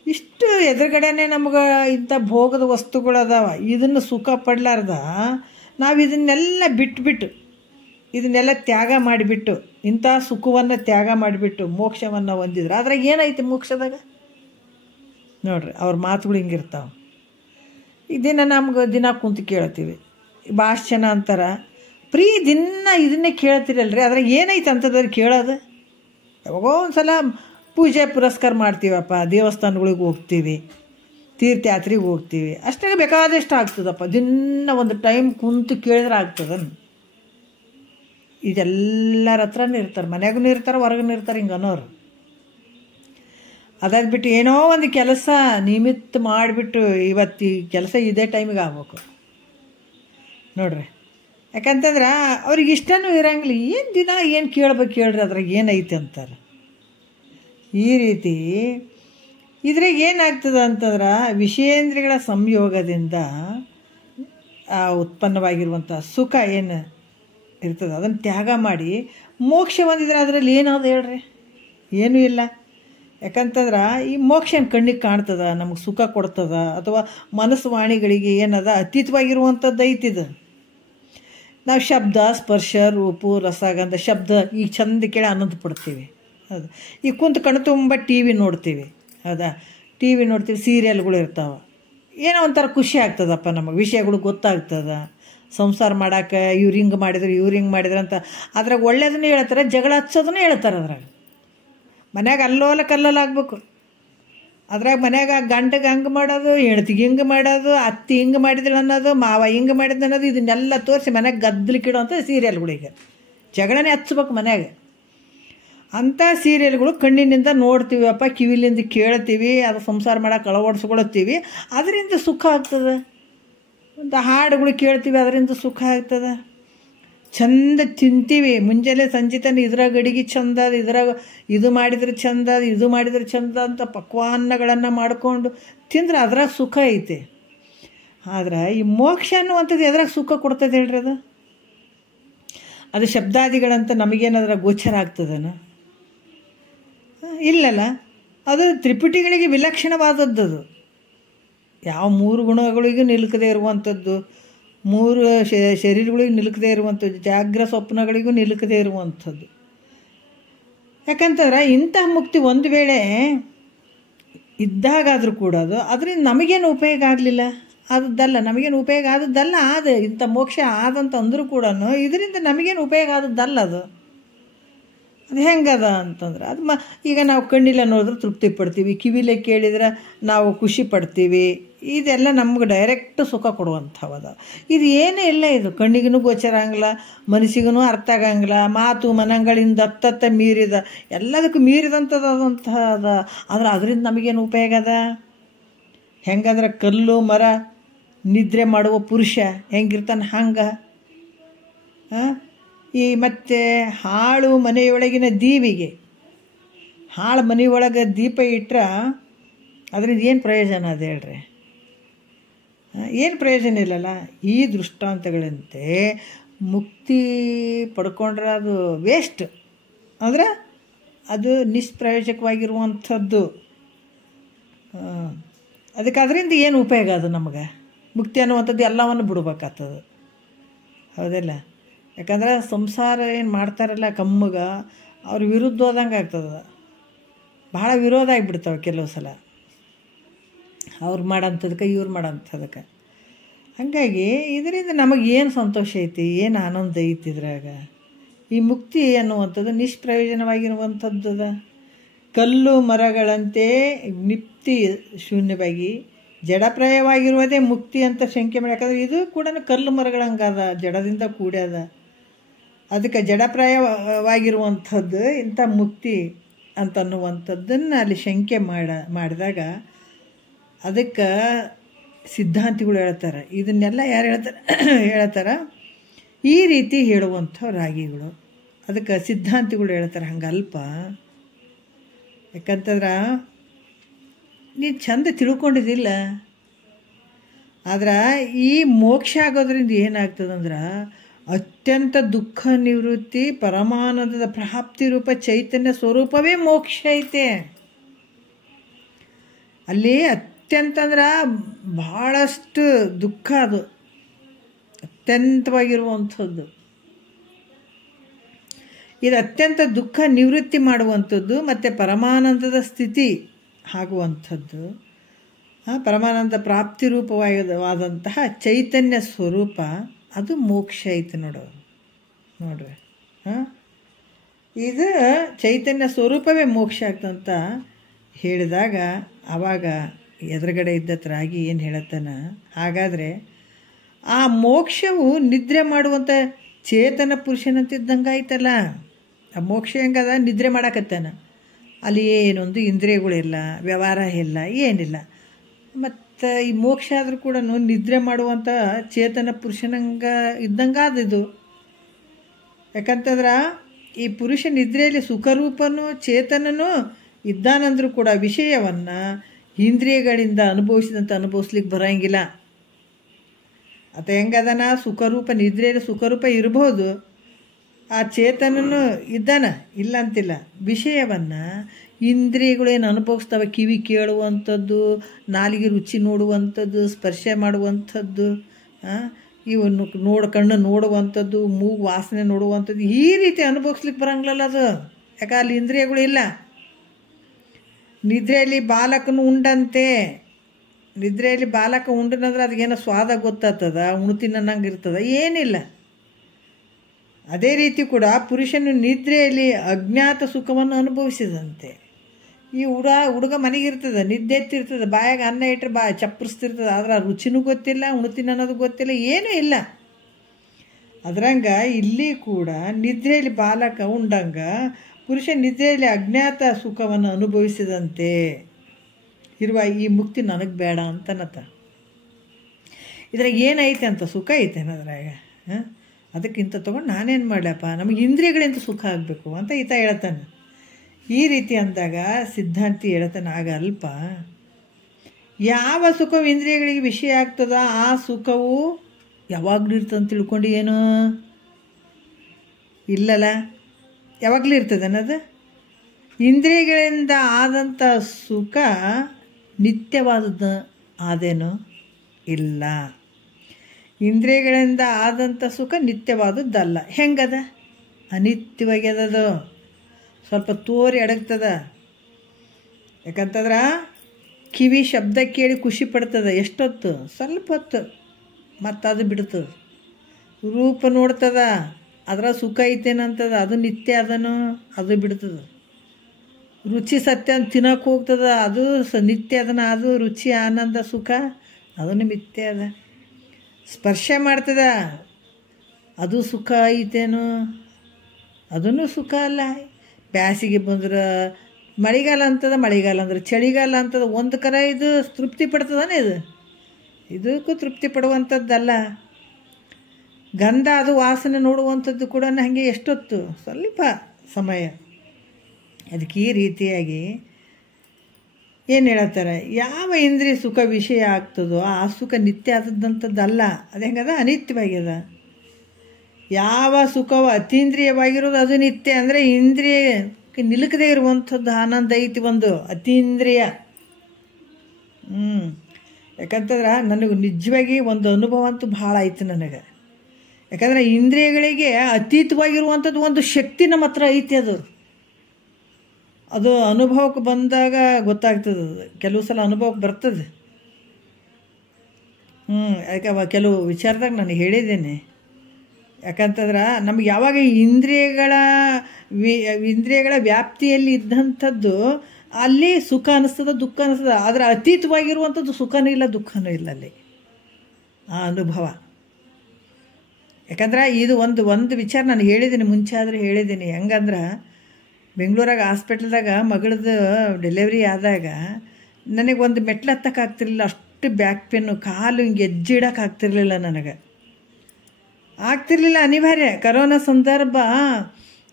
ಇಷ್ಟು ಎದುರುಗಡೆನೇ ನಮ್ಗೆ ಇಂಥ ಭೋಗದ ವಸ್ತುಗಳು ಅದಾವ. ಇದನ್ನು ಸುಖ ಪಡಲಾರ್ದ ನಾವು ಇದನ್ನೆಲ್ಲ ಬಿಟ್ಬಿಟ್ಟು, ಇದನ್ನೆಲ್ಲ ತ್ಯಾಗ ಮಾಡಿಬಿಟ್ಟು, ಇಂಥ ಸುಖವನ್ನು ತ್ಯಾಗ ಮಾಡಿಬಿಟ್ಟು ಮೋಕ್ಷವನ್ನು ಹೊಂದಿದ್ರು. ಅದ್ರಾಗ ಏನೈತೆ ಮೋಕ್ಷದಾಗ? ನೋಡ್ರಿ, ಅವ್ರ ಮಾತುಗಳು ಹಿಂಗಿರ್ತಾವೆ. ಇದನ್ನು ನಮ್ಗೆ ದಿನ ಕುಂತು ಕೇಳ್ತೀವಿ. ಭಾಳ ಜನ ಅಂತಾರ, ದಿನ ಇದನ್ನೇ ಕೇಳ್ತೀರಲ್ರಿ, ಅದ್ರಾಗ ಏನೈತೆ ಅಂತಂದ್ರೆ ಕೇಳೋದು. ಯಾವಾಗೋ ಒಂದು ಸಲ ಪೂಜೆ ಪುರಸ್ಕಾರ ಮಾಡ್ತೀವಪ್ಪ, ದೇವಸ್ಥಾನಗಳಿಗೆ ಹೋಗ್ತೀವಿ, ತೀರ್ಥಯಾತ್ರೆಗೆ ಹೋಗ್ತೀವಿ, ಅಷ್ಟಾಗ ಬೇಕಾದಷ್ಟು ಆಗ್ತದಪ್ಪ. ದಿನ ಒಂದು ಟೈಮ್ ಕುಂತು ಕೇಳಿದ್ರೆ ಆಗ್ತದ. ಇದೆಲ್ಲರ ಹತ್ರನೂ ಇರ್ತಾರೆ, ಮನೆಗೂ ಇರ್ತಾರೆ, ಹೊರಗೂ ಇರ್ತಾರೆ, ಹಿಂಗೆ ಅನ್ನೋರು. ಅದಾದ ಬಿಟ್ಟು ಏನೋ ಒಂದು ಕೆಲಸ ನಿಮಿತ್ತ ಮಾಡಿಬಿಟ್ಟು ಇವತ್ತು ಈ ಕೆಲಸ ಇದೇ ಟೈಮಿಗೆ ಆಗ್ಬೇಕು ನೋಡ್ರಿ. ಯಾಕಂತಂದ್ರೆ ಅವ್ರಿಗೆ ಇಷ್ಟನೂ ಇರೋಂಗಿಲ್ಲ. ಏನು ದಿನ ಏನು ಕೇಳ್ಬೇಕು ಹೇಳ್ರಿ, ಅದ್ರಾಗ ಏನೈತೆ ಅಂತಾರೆ. ಈ ರೀತಿ ಇದ್ರಾಗ ಏನಾಗ್ತದೆ ಅಂತಂದ್ರೆ ವಿಷಯೇಂದ್ರಿಯಗಳ ಸಂಯೋಗದಿಂದ ಉತ್ಪನ್ನವಾಗಿರುವಂಥ ಸುಖ ಏನು ಇರ್ತದೆ ಅದನ್ನು ತ್ಯಾಗ ಮಾಡಿ ಮೋಕ್ಷ ಹೊಂದಿದ್ರೆ ಅದರಲ್ಲಿ ಏನಾದ ಹೇಳ್ರಿ? ಏನೂ ಇಲ್ಲ. ಯಾಕಂತಂದ್ರೆ ಈ ಮೋಕ್ಷ ಕಣ್ಣಿಗೆ ಕಾಣ್ತದ, ನಮಗೆ ಸುಖ ಕೊಡ್ತದ, ಅಥವಾ ಮನಸ್ಸು ವಾಣಿಗಳಿಗೆ ಏನದ ಅತೀತವಾಗಿರುವಂಥದ್ದು ಐತಿದು. ನಾವು ಶಬ್ದ, ಸ್ಪರ್ಶ, ರೂಪು, ರಸಗಂಧ ಶಬ್ದ ಈಗ ಚಂದ ಕೇಳಿ ಆನಂದ ಪಡ್ತೀವಿ. ಹೌದು, ಈಗ ಕುಂತು ಕಣ್ಣು ತುಂಬ ಟಿ ವಿ ನೋಡ್ತೀವಿ. ಹೌದಾ, ಟಿ ವಿ ನೋಡ್ತೀವಿ, ಸೀರಿಯಲ್ಗಳು ಇರ್ತಾವೆ, ಏನೋ ಒಂಥರ ಖುಷಿ ಆಗ್ತದಪ್ಪ, ನಮಗೆ ವಿಷಯಗಳು ಗೊತ್ತಾಗ್ತದ. ಸಂಸಾರ ಮಾಡೋಕೆ ಇವ್ರು ಹಿಂಗೆ ಮಾಡಿದ್ರು ಅಂತ ಅದ್ರಾಗ ಒಳ್ಳೇದನ್ನು ಹೇಳ್ತಾರೆ, ಜಗಳ ಹಚ್ಚೋದನ್ನು ಹೇಳ್ತಾರೆ. ಅದ್ರಾಗ ಮನ್ಯಾಗ ಅಲ್ಲೋಲ ಕಲ್ಲೋಲ ಆಗ್ಬೇಕು. ಅದ್ರಾಗ ಮನ್ಯಾಗ ಗಂಟಗೆ ಹಂಗೆ ಮಾಡೋದು, ಹೆಣ್ತಿಗೆ ಹಿಂಗೆ ಮಾಡೋದು, ಅತ್ತಿ ಹಿಂಗೆ ಮಾಡಿದ್ರು ಅನ್ನೋದು, ಮಾವ ಹಿಂಗೆ ಮಾಡಿದ್ದು ಅನ್ನೋದು, ಇದನ್ನೆಲ್ಲ ತೋರಿಸಿ ಮನ್ಯಾಗ ಗದ್ದಲಿಕ್ಕಿಡೋ ಅಂತ ಸೀರಿಯಲ್ಗಳಿಗೆ ಜಗಳನೇ ಹಚ್ಬೇಕು ಮನ್ಯಾಗ. ಅಂಥ ಸೀರಿಯಲ್ಗಳು ಕಣ್ಣಿನಿಂದ ನೋಡ್ತೀವಪ್ಪ, ಕಿವಿಲಿಂದ ಕೇಳ್ತೀವಿ, ಅದು ಸಂಸಾರ ಮಾಡೋಕೆ ಅಳವಡಿಸ್ಕೊಳ್ತೀವಿ, ಅದರಿಂದ ಸುಖ ಆಗ್ತದೆ. ಒಂದು ಹಾಡುಗಳು ಕೇಳ್ತೀವಿ, ಅದರಿಂದ ಸುಖ ಆಗ್ತದೆ. ಚಂದ ತಿಂತೀವಿ, ಮುಂಜಾನೆ ಸಂಜೆ ತನಕ ಇದ್ರಾಗ ಅಡಿಗೆ ಚಂದ, ಇದ್ರಾಗ ಇದು ಮಾಡಿದ್ರೆ ಚಂದ, ಇದು ಮಾಡಿದ್ರೆ ಚಂದ ಅಂತ ಪಕ್ವಾನ್ನಗಳನ್ನು ಮಾಡಿಕೊಂಡು ತಿಂದ್ರೆ ಅದ್ರಾಗ ಸುಖ ಐತೆ. ಆದ್ರೆ ಈ ಮೋಕ್ಷ ಅನ್ನುವಂಥದ್ದು ಎದ್ರಾಗ ಸುಖ ಕೊಡ್ತದೆ ಹೇಳ್ರಿ? ಅದು ಶಬ್ದಾದಿಗಳಂತ ನಮಗೇನಾದ್ರೂ ಗೋಚರ ಆಗ್ತದನ? ಇಲ್ಲಲ್ಲ. ಅದು ತ್ರಿಪುಟಿಗಳಿಗೆ ವಿಲಕ್ಷಣವಾದದ್ದು. ಯಾವ ಮೂರು ಗುಣಗಳಿಗೂ ನಿಲುಕದೇ ಇರುವಂಥದ್ದು, ಮೂರು ಶರೀರಗಳಿಗೂ ನಿಲುಕದೇ ಇರುವಂಥದ್ದು, ಜಾಗ್ರ ಸ್ವಪ್ನಗಳಿಗೂ ನಿಲುಕದೇ ಇರುವಂಥದ್ದು. ಯಾಕಂತಂದ್ರೆ ಇಂತಹ ಮುಕ್ತಿ ಒಂದು ವೇಳೆ ಇದ್ದಾಗಾದರೂ ಕೂಡ ಅದರಿಂದ ನಮಗೇನು ಉಪಯೋಗ ಆಗಲಿಲ್ಲ, ಆದದ್ದಲ್ಲ, ನಮಗೇನು ಉಪಯೋಗ ಆದದ್ದಲ್ಲ. ಇಂಥ ಮೋಕ್ಷ ಆದಂತ ಅಂದರೂ ಕೂಡ ಇದರಿಂದ ನಮಗೇನು ಉಪಯೋಗ ಆದದ್ದಲ್ಲ. ಅದು ಹೆಂಗದ ಅಂತಂದ್ರೆ ಈಗ ನಾವು ಕಣ್ಣಿಲ್ಲ ನೋಡಿದ್ರೆ ತೃಪ್ತಿ ಪಡ್ತೀವಿ, ಕಿವಿಲೆ ಕೇಳಿದ್ರೆ ನಾವು ಖುಷಿ ಪಡ್ತೀವಿ. ಇದೆಲ್ಲ ನಮ್ಗೆ ಡೈರೆಕ್ಟ್ ಸುಖ ಕೊಡುವಂಥವದ. ಇದು ಏನೇ ಇಲ್ಲ, ಇದು ಕಣ್ಣಿಗೂ ಗೋಚರ ಆಗಂಗಿಲ್ಲ, ಮನಸ್ಸಿಗೂ ಅರ್ಥ ಆಗಂಗಿಲ್ಲ. ಮಾತು ಮನಗಳಿಂದ ಹತ್ತತ್ತ ಮೀರಿದ, ಎಲ್ಲದಕ್ಕೂ ಮೀರಿದಂಥದ್ದಾದಂಥದ. ಆದ್ರೆ ಅದರಿಂದ ನಮಗೇನು ಉಪಯೋಗ ಅದ? ಹೆಂಗಂದ್ರೆ ಕಲ್ಲು ಮರ ನಿದ್ರೆ ಮಾಡುವ ಪುರುಷ ಹೆಂಗಿರ್ತಾನೆ ಹಂಗೆ. ಈ ಮತ್ತು ಹಾಳು ಮನೆಯೊಳಗಿನ ದೀವಿಗೆ, ಹಾಳು ಮನೆಯೊಳಗೆ ದೀಪ ಇಟ್ಟರೆ ಅದರಿಂದ ಏನು ಪ್ರಯೋಜನ ಅದು ಹೇಳ್ರಿ? ಏನು ಪ್ರಯೋಜನ ಇಲ್ಲಲ್ಲ. ಈ ದೃಷ್ಟಾಂತಗಳಂತೆ ಮುಕ್ತಿ ಪಡ್ಕೊಂಡ್ರೆ ಅದು ವೇಸ್ಟ್, ಅಂದ್ರೆ ಅದು ನಿಷ್ಪ್ರಯೋಜಕವಾಗಿರುವಂಥದ್ದು. ಅದಕ್ಕೆ ಅದರಿಂದ ಏನು ಉಪಯೋಗ ಅದು ನಮಗೆ? ಮುಕ್ತಿ ಅನ್ನುವಂಥದ್ದು ಎಲ್ಲವನ್ನು ಬಿಡ್ಬೇಕಾಗ್ತದೆ, ಹೌದಲ್ಲ? ಯಾಕಂದ್ರೆ ಸಂಸಾರ ಏನು ಮಾಡ್ತಾರಲ್ಲ ಕಮ್ಮಗೆ, ಅವ್ರ ವಿರುದ್ಧ ಹೋದಂಗೆ ಆಗ್ತದೆ. ಭಾಳ ವಿರೋಧ ಆಗಿಬಿಡ್ತಾವೆ ಕೆಲವು ಸಲ, ಅವ್ರು ಮಾಡೋಂಥದಕ್ಕೆ ಇವ್ರು ಮಾಡೋಂಥದಕ್ಕೆ. ಹಾಗಾಗಿ ಇದರಿಂದ ನಮಗೇನು ಸಂತೋಷ ಐತಿ, ಏನು ಆನಂದ ಐತಿ ಇದ್ರಾಗ? ಈ ಮುಕ್ತಿ ಅನ್ನುವಂಥದ್ದು ನಿಷ್ಪ್ರಯೋಜನವಾಗಿರುವಂಥದ್ದು. ಕಲ್ಲು ಮರಗಳಂತೆ ನಿಪ್ತಿ ಶೂನ್ಯವಾಗಿ ಜಡಪ್ರಾಯವಾಗಿರುವುದೇ ಮುಕ್ತಿ ಅಂತ ಶಂಕೆ ಮಾಡಿ. ಯಾಕಂದ್ರೆ ಇದು ಕೂಡ ಕಲ್ಲು ಮರಗಳಂಗದ, ಜಡದಿಂದ ಕೂಡ್ಯದ. ಅದಕ್ಕೆ ಜಡಪ್ರಾಯವಾಗಿರುವಂಥದ್ದು ಇಂಥ ಮುಕ್ತಿ ಅಂತನ್ನುವಂಥದ್ದನ್ನು ಅಲ್ಲಿ ಶಂಕೆ ಮಾಡಿದಾಗ ಅದಕ್ಕೆ ಸಿದ್ಧಾಂತಿಗಳು ಹೇಳ್ತಾರೆ. ಇದನ್ನೆಲ್ಲ ಯಾರು ಹೇಳ್ತಾರೆ? ಈ ರೀತಿ ಹೇಳುವಂಥ ರಾಗಿಗಳು. ಅದಕ್ಕೆ ಸಿದ್ಧಾಂತಿಗಳು ಹೇಳ್ತಾರೆ ಹಂಗಲ್ಪ. ಯಾಕಂತಂದ್ರೆ ನೀನು ಚಂದ ತಿಳ್ಕೊಂಡಿದ್ದಿಲ್ಲ. ಆದ್ರೆ ಈ ಮೋಕ್ಷ ಆಗೋದ್ರಿಂದ ಏನಾಗ್ತದಂದ್ರೆ ಅತ್ಯಂತ ದುಃಖ ನಿವೃತ್ತಿ, ಪರಮಾನಂದದ ಪ್ರಾಪ್ತಿ ರೂಪ ಚೈತನ್ಯ ಸ್ವರೂಪವೇ ಮೋಕ್ಷ ಐತೆ. ಅಲ್ಲಿ ಅತ್ಯಂತ ಅಂದ್ರೆ ಭಾಳಷ್ಟು ದುಃಖ, ಅದು ಅತ್ಯಂತವಾಗಿರುವಂಥದ್ದು. ಇದು ಅತ್ಯಂತ ದುಃಖ ನಿವೃತ್ತಿ ಮಾಡುವಂಥದ್ದು ಮತ್ತು ಪರಮಾನಂದದ ಸ್ಥಿತಿ ಆಗುವಂಥದ್ದು. ಪರಮಾನಂದ ಪ್ರಾಪ್ತಿ ರೂಪವಾದಂತಹ ಚೈತನ್ಯ ಸ್ವರೂಪ ಅದು ಮೋಕ್ಷ ಐತೆ ನೋಡ್ರಿ. ಇದು ಚೈತನ್ಯ ಸ್ವರೂಪವೇ ಮೋಕ್ಷ ಆಗ್ತಂತ ಹೇಳಿದಾಗ ಆವಾಗ ಎದುರುಗಡೆ ಇದ್ದತ್ರಾಗಿ ಏನು ಹೇಳತ್ತಾನ, ಹಾಗಾದರೆ ಆ ಮೋಕ್ಷವು ನಿದ್ರೆ ಮಾಡುವಂಥ ಚೇತನ ಪುರುಷನಂತಿದ್ದಂಗೆ ಆಯ್ತಲ್ಲ. ಆ ಮೋಕ್ಷ ಹೆಂಗದ? ನಿದ್ರೆ ಮಾಡಕತ್ತಾನ, ಅಲ್ಲಿ ಏನೊಂದು ಇಂದ್ರಿಯಗಳಿಲ್ಲ, ವ್ಯವಹಾರ ಇಲ್ಲ, ಏನಿಲ್ಲ. ಮತ್ತು ಈ ಮೋಕ್ಷ ಆದರೂ ಕೂಡ ನಿದ್ರೆ ಮಾಡುವಂಥ ಚೇತನ ಪುರುಷನಂಗೆ ಇದ್ದಂಗೆ ಆದಿದು. ಯಾಕಂತಂದ್ರೆ ಈ ಪುರುಷ ನಿದ್ರೆಯಲ್ಲಿ ಸುಖರೂಪನೂ ಚೇತನನೂ ಇದ್ದಾನಂದ್ರೂ ಕೂಡ ವಿಷಯವನ್ನು ಇಂದ್ರಿಯಗಳಿಂದ ಅನುಭವಿಸ್ಲಿಕ್ಕೆ ಬರೋಂಗಿಲ್ಲ. ಅದು ಹೆಂಗದನ? ಸುಖರೂಪ ನಿದ್ರೆಯಲ್ಲಿ ಸುಖರೂಪ ಇರ್ಬೋದು, ಆ ಚೇತನನು ಇದ್ದಾನ, ಇಲ್ಲ ಅಂತಿಲ್ಲ. ವಿಷಯವನ್ನು ಇಂದ್ರಿಯಗಳೇನು ಅನುಭವಿಸ್ತವೆ, ಕಿವಿ ಕೇಳುವಂಥದ್ದು, ನಾಲಿಗೆ ರುಚಿ ನೋಡುವಂಥದ್ದು, ಸ್ಪರ್ಶ ಮಾಡುವಂಥದ್ದು, ಇವನ್ನು ಕಣ್ಣು ನೋಡುವಂಥದ್ದು, ಮೂಗು ವಾಸನೆ ನೋಡುವಂಥದ್ದು, ಈ ರೀತಿ ಅನುಭವಿಸ್ಲಿಕ್ಕೆ ಬರಂಗಿಲ್ಲ ಅದು. ಯಾಕೆ? ಅಲ್ಲಿ ಇಂದ್ರಿಯಗಳು ಇಲ್ಲ. ನಿದ್ರೆಯಲ್ಲಿ ಬಾಲಕನು ಉಂಡಂತೆ, ನಿದ್ರೆಯಲ್ಲಿ ಬಾಲಕ ಉಂಡನಂದ್ರೆ ಅದಕ್ಕೇನೋ ಸ್ವಾದ ಗೊತ್ತಾಗ್ತದ, ಉಣ್ತೀನಿ ಅನ್ನಂಗೆ ಇರ್ತದ? ಏನಿಲ್ಲ. ಅದೇ ರೀತಿ ಕೂಡ ಪುರುಷನು ನಿದ್ರೆಯಲ್ಲಿ ಅಜ್ಞಾತ ಸುಖವನ್ನು ಅನುಭವಿಸಿದಂತೆ. ಈ ಹುಡುಗ ಮನೆಗಿರ್ತದೆ, ನಿದ್ದೆ ಎತ್ತಿರ್ತದೆ, ಬಾಯಾಗ ಅನ್ನ ಇಟ್ಟರೆ ಚಪ್ಪರಿಸ್ತಿರ್ತದೆ, ಆದ್ರೆ ಆ ರುಚಿನೂ ಗೊತ್ತಿಲ್ಲ, ಉಣ್ತೀನಿ ಅನ್ನೋದು ಗೊತ್ತಿಲ್ಲ, ಏನೂ ಇಲ್ಲ. ಅದ್ರಂಗೆ ಇಲ್ಲಿ ಕೂಡ ನಿದ್ರೆಯಲ್ಲಿ ಬಾಲಕ ಉಂಡಂಗ ಪುರುಷ ನಿದ್ರೆಯಲ್ಲಿ ಅಜ್ಞಾತ ಸುಖವನ್ನು ಅನುಭವಿಸಿದಂತೆ ಇರುವ ಈ ಮುಕ್ತಿ ನನಗೆ ಬೇಡ ಅಂತನತ್ತ. ಇದ್ರಾಗ ಏನೈತೆ ಅಂತ? ಸುಖ ಐತೆ ಅದ್ರಾಗ. ಅದಕ್ಕಿಂತ ತೊಗೊಂಡು ನಾನೇನು ಮಾಡಲಪ್ಪ, ನಮಗೆ ಇಂದ್ರಿಯಗಳಿಂದ ಸುಖ ಆಗಬೇಕು ಅಂತ ಈತ ಹೇಳ್ತಾನೆ. ಈ ರೀತಿ ಅಂದಾಗ ಸಿದ್ಧಾಂತಿ ಹೇಳ್ತಾನೆ, ಆಗ ಅಲ್ಪ ಯಾವ ಸುಖವು ಇಂದ್ರಿಯಗಳಿಗೆ ವಿಷಯ ಆಗ್ತದ ಆ ಸುಖವು ಯಾವಾಗಲೂ ಇರ್ತದಂತ ತಿಳ್ಕೊಂಡು ಏನು ಇಲ್ಲಲ್ಲ, ಯಾವಾಗಲೂ ಇರ್ತದೆ ಅನ್ನೋದು. ಇಂದ್ರಿಯಗಳಿಂದ ಆದಂಥ ಸುಖ ನಿತ್ಯವಾದದ್ದು ಆದೇನೋ ಇಲ್ಲ. ಇಂದ್ರಿಯಗಳಿಂದ ಆದಂಥ ಸುಖ ನಿತ್ಯವಾದದ್ದಲ್ಲ. ಹೆಂಗದ? ಅನಿತ್ಯವಾಗಿ ಅದದು, ಸ್ವಲ್ಪ ತೋರಿ ಅಡಗ್ತದ. ಯಾಕಂತಂದ್ರೆ ಕಿವಿ ಶಬ್ದ ಕೇಳಿ ಖುಷಿ ಪಡ್ತದೆ ಎಷ್ಟೊತ್ತು, ಸ್ವಲ್ಪ ಹೊತ್ತು, ಮತ್ತು ಅದು ಬಿಡ್ತದೆ. ರೂಪ ನೋಡ್ತದ, ಅದರ ಸುಖ ಐತೇನಂತದ, ಅದು ನಿತ್ಯ ಅದನು, ಅದು ಬಿಡ್ತದೆ. ರುಚಿ ಸತ್ಯ ಅಂತ ತಿನ್ನೋಕೆ ಹೋಗ್ತದ, ಅದು ನಿತ್ಯ ಅದನ್ನು, ಅದು ರುಚಿ ಆನಂದ ಸುಖ ಅದನ್ನು ಮಿಥ್ಯ ಅದ. ಸ್ಪರ್ಶ ಮಾಡ್ತದ, ಅದು ಸುಖ ಐತೇನು, ಅದೂ ಸುಖ ಅಲ್ಲ. ಬ್ಯಾಸಿಗೆ ಬಂದ್ರೆ ಮಳೆಗಾಲ ಅಂತದ, ಮಳೆಗಾಲ ಅಂದ್ರೆ ಚಳಿಗಾಲ ಅಂತದ. ಒಂದು ಕರ ಇದು ತೃಪ್ತಿ ಪಡ್ತದಾನೆ, ಇದಕ್ಕೂ ತೃಪ್ತಿ ಪಡುವಂಥದ್ದಲ್ಲ. ಗಂಧ ಅದು ವಾಸನೆ ನೋಡುವಂಥದ್ದು ಕೂಡ ಹಾಗೆ ಎಷ್ಟೊತ್ತು, ಸ್ವಲ್ಪ ಸಮಯ. ಅದಕ್ಕೆ ಈ ರೀತಿಯಾಗಿ ಏನು ಹೇಳ್ತಾರೆ, ಯಾವ ಇಂದ್ರಿಯ ಸುಖ ವಿಷಯ ಆಗ್ತದೋ ಆ ಸುಖ ನಿತ್ಯ ಆದದ್ದಂಥದ್ದಲ್ಲ. ಅದು ಹೆಂಗದ? ಅನಿತ್ಯವಾಗ್ಯದ. ಯಾವ ಸುಖವು ಅತೀಂದ್ರಿಯವಾಗಿರೋದು ಅದು ನಿತ್ಯ. ಅಂದರೆ ಇಂದ್ರಿಯಕ್ಕೆ ನಿಲುಕದೇ ಇರುವಂಥದ್ದು ಆನಂದ ಐತಿ ಒಂದು ಅತೀಂದ್ರಿಯ. ಯಾಕಂತಂದ್ರೆ ನನಗೆ ನಿಜವಾಗಿ ಒಂದು ಅನುಭವ ಅಂತೂ ಭಾಳ ಆಯ್ತು ನನಗೆ. ಯಾಕಂದರೆ ಇಂದ್ರಿಯಗಳಿಗೆ ಅತೀತವಾಗಿರುವಂಥದ್ದು ಒಂದು ಶಕ್ತಿ ನಮ್ಮ ಹತ್ರ ಐತಿ. ಅದು ಅನುಭವಕ್ಕೆ ಬಂದಾಗ ಗೊತ್ತಾಗ್ತದೆ. ಕೆಲವು ಸಲ ಅನುಭವಕ್ಕೆ ಬರ್ತದೆ. ಯಾಕೆ ಕೆಲವು ವಿಚಾರದಾಗ ನಾನು ಹೇಳಿದ್ದೇನೆ. ಯಾಕಂತಂದ್ರೆ ನಮ್ಗೆ ಯಾವಾಗ ಇಂದ್ರಿಯಗಳ ವ್ಯಾಪ್ತಿಯಲ್ಲಿ ಇದ್ದಂಥದ್ದು ಅಲ್ಲಿ ಸುಖ ಅನ್ನಿಸ್ತದೆ, ದುಃಖ ಅನ್ನಿಸ್ತದೆ. ಆದರೆ ಅತೀತವಾಗಿರುವಂಥದ್ದು ಸುಖನೂ ಇಲ್ಲ, ದುಃಖನೂ ಇಲ್ಲ ಅಲ್ಲಿ, ಆ ಅನುಭವ. ಯಾಕಂದ್ರೆ ಇದು ಒಂದು ವಿಚಾರ ನಾನು ಹೇಳಿದ್ದೀನಿ, ಮುಂಚೆ ಆದರೂ ಹೇಳಿದ್ದೀನಿ. ಹೆಂಗಂದ್ರೆ ಬೆಂಗಳೂರಾಗ ಹಾಸ್ಪಿಟ್ಲ್ದಾಗ ಮಗಳದ್ದು ಡೆಲಿವರಿ ಆದಾಗ ನನಗೆ ಒಂದು ಮೆಟ್ಲು ಹತ್ತಕ್ಕಾಗ್ತಿರ್ಲಿಲ್ಲ, ಅಷ್ಟು ಬ್ಯಾಕ್ ಪೇನು, ಕಾಲು ಹಿಂಗೆ ಹೆಜ್ಜೆ ಆಗ್ತಿರ್ಲಿಲ್ಲ, ನನಗೆ ಆಗ್ತಿರ್ಲಿಲ್ಲ. ಅನಿವಾರ್ಯ, ಕರೋನಾ ಸಂದರ್ಭ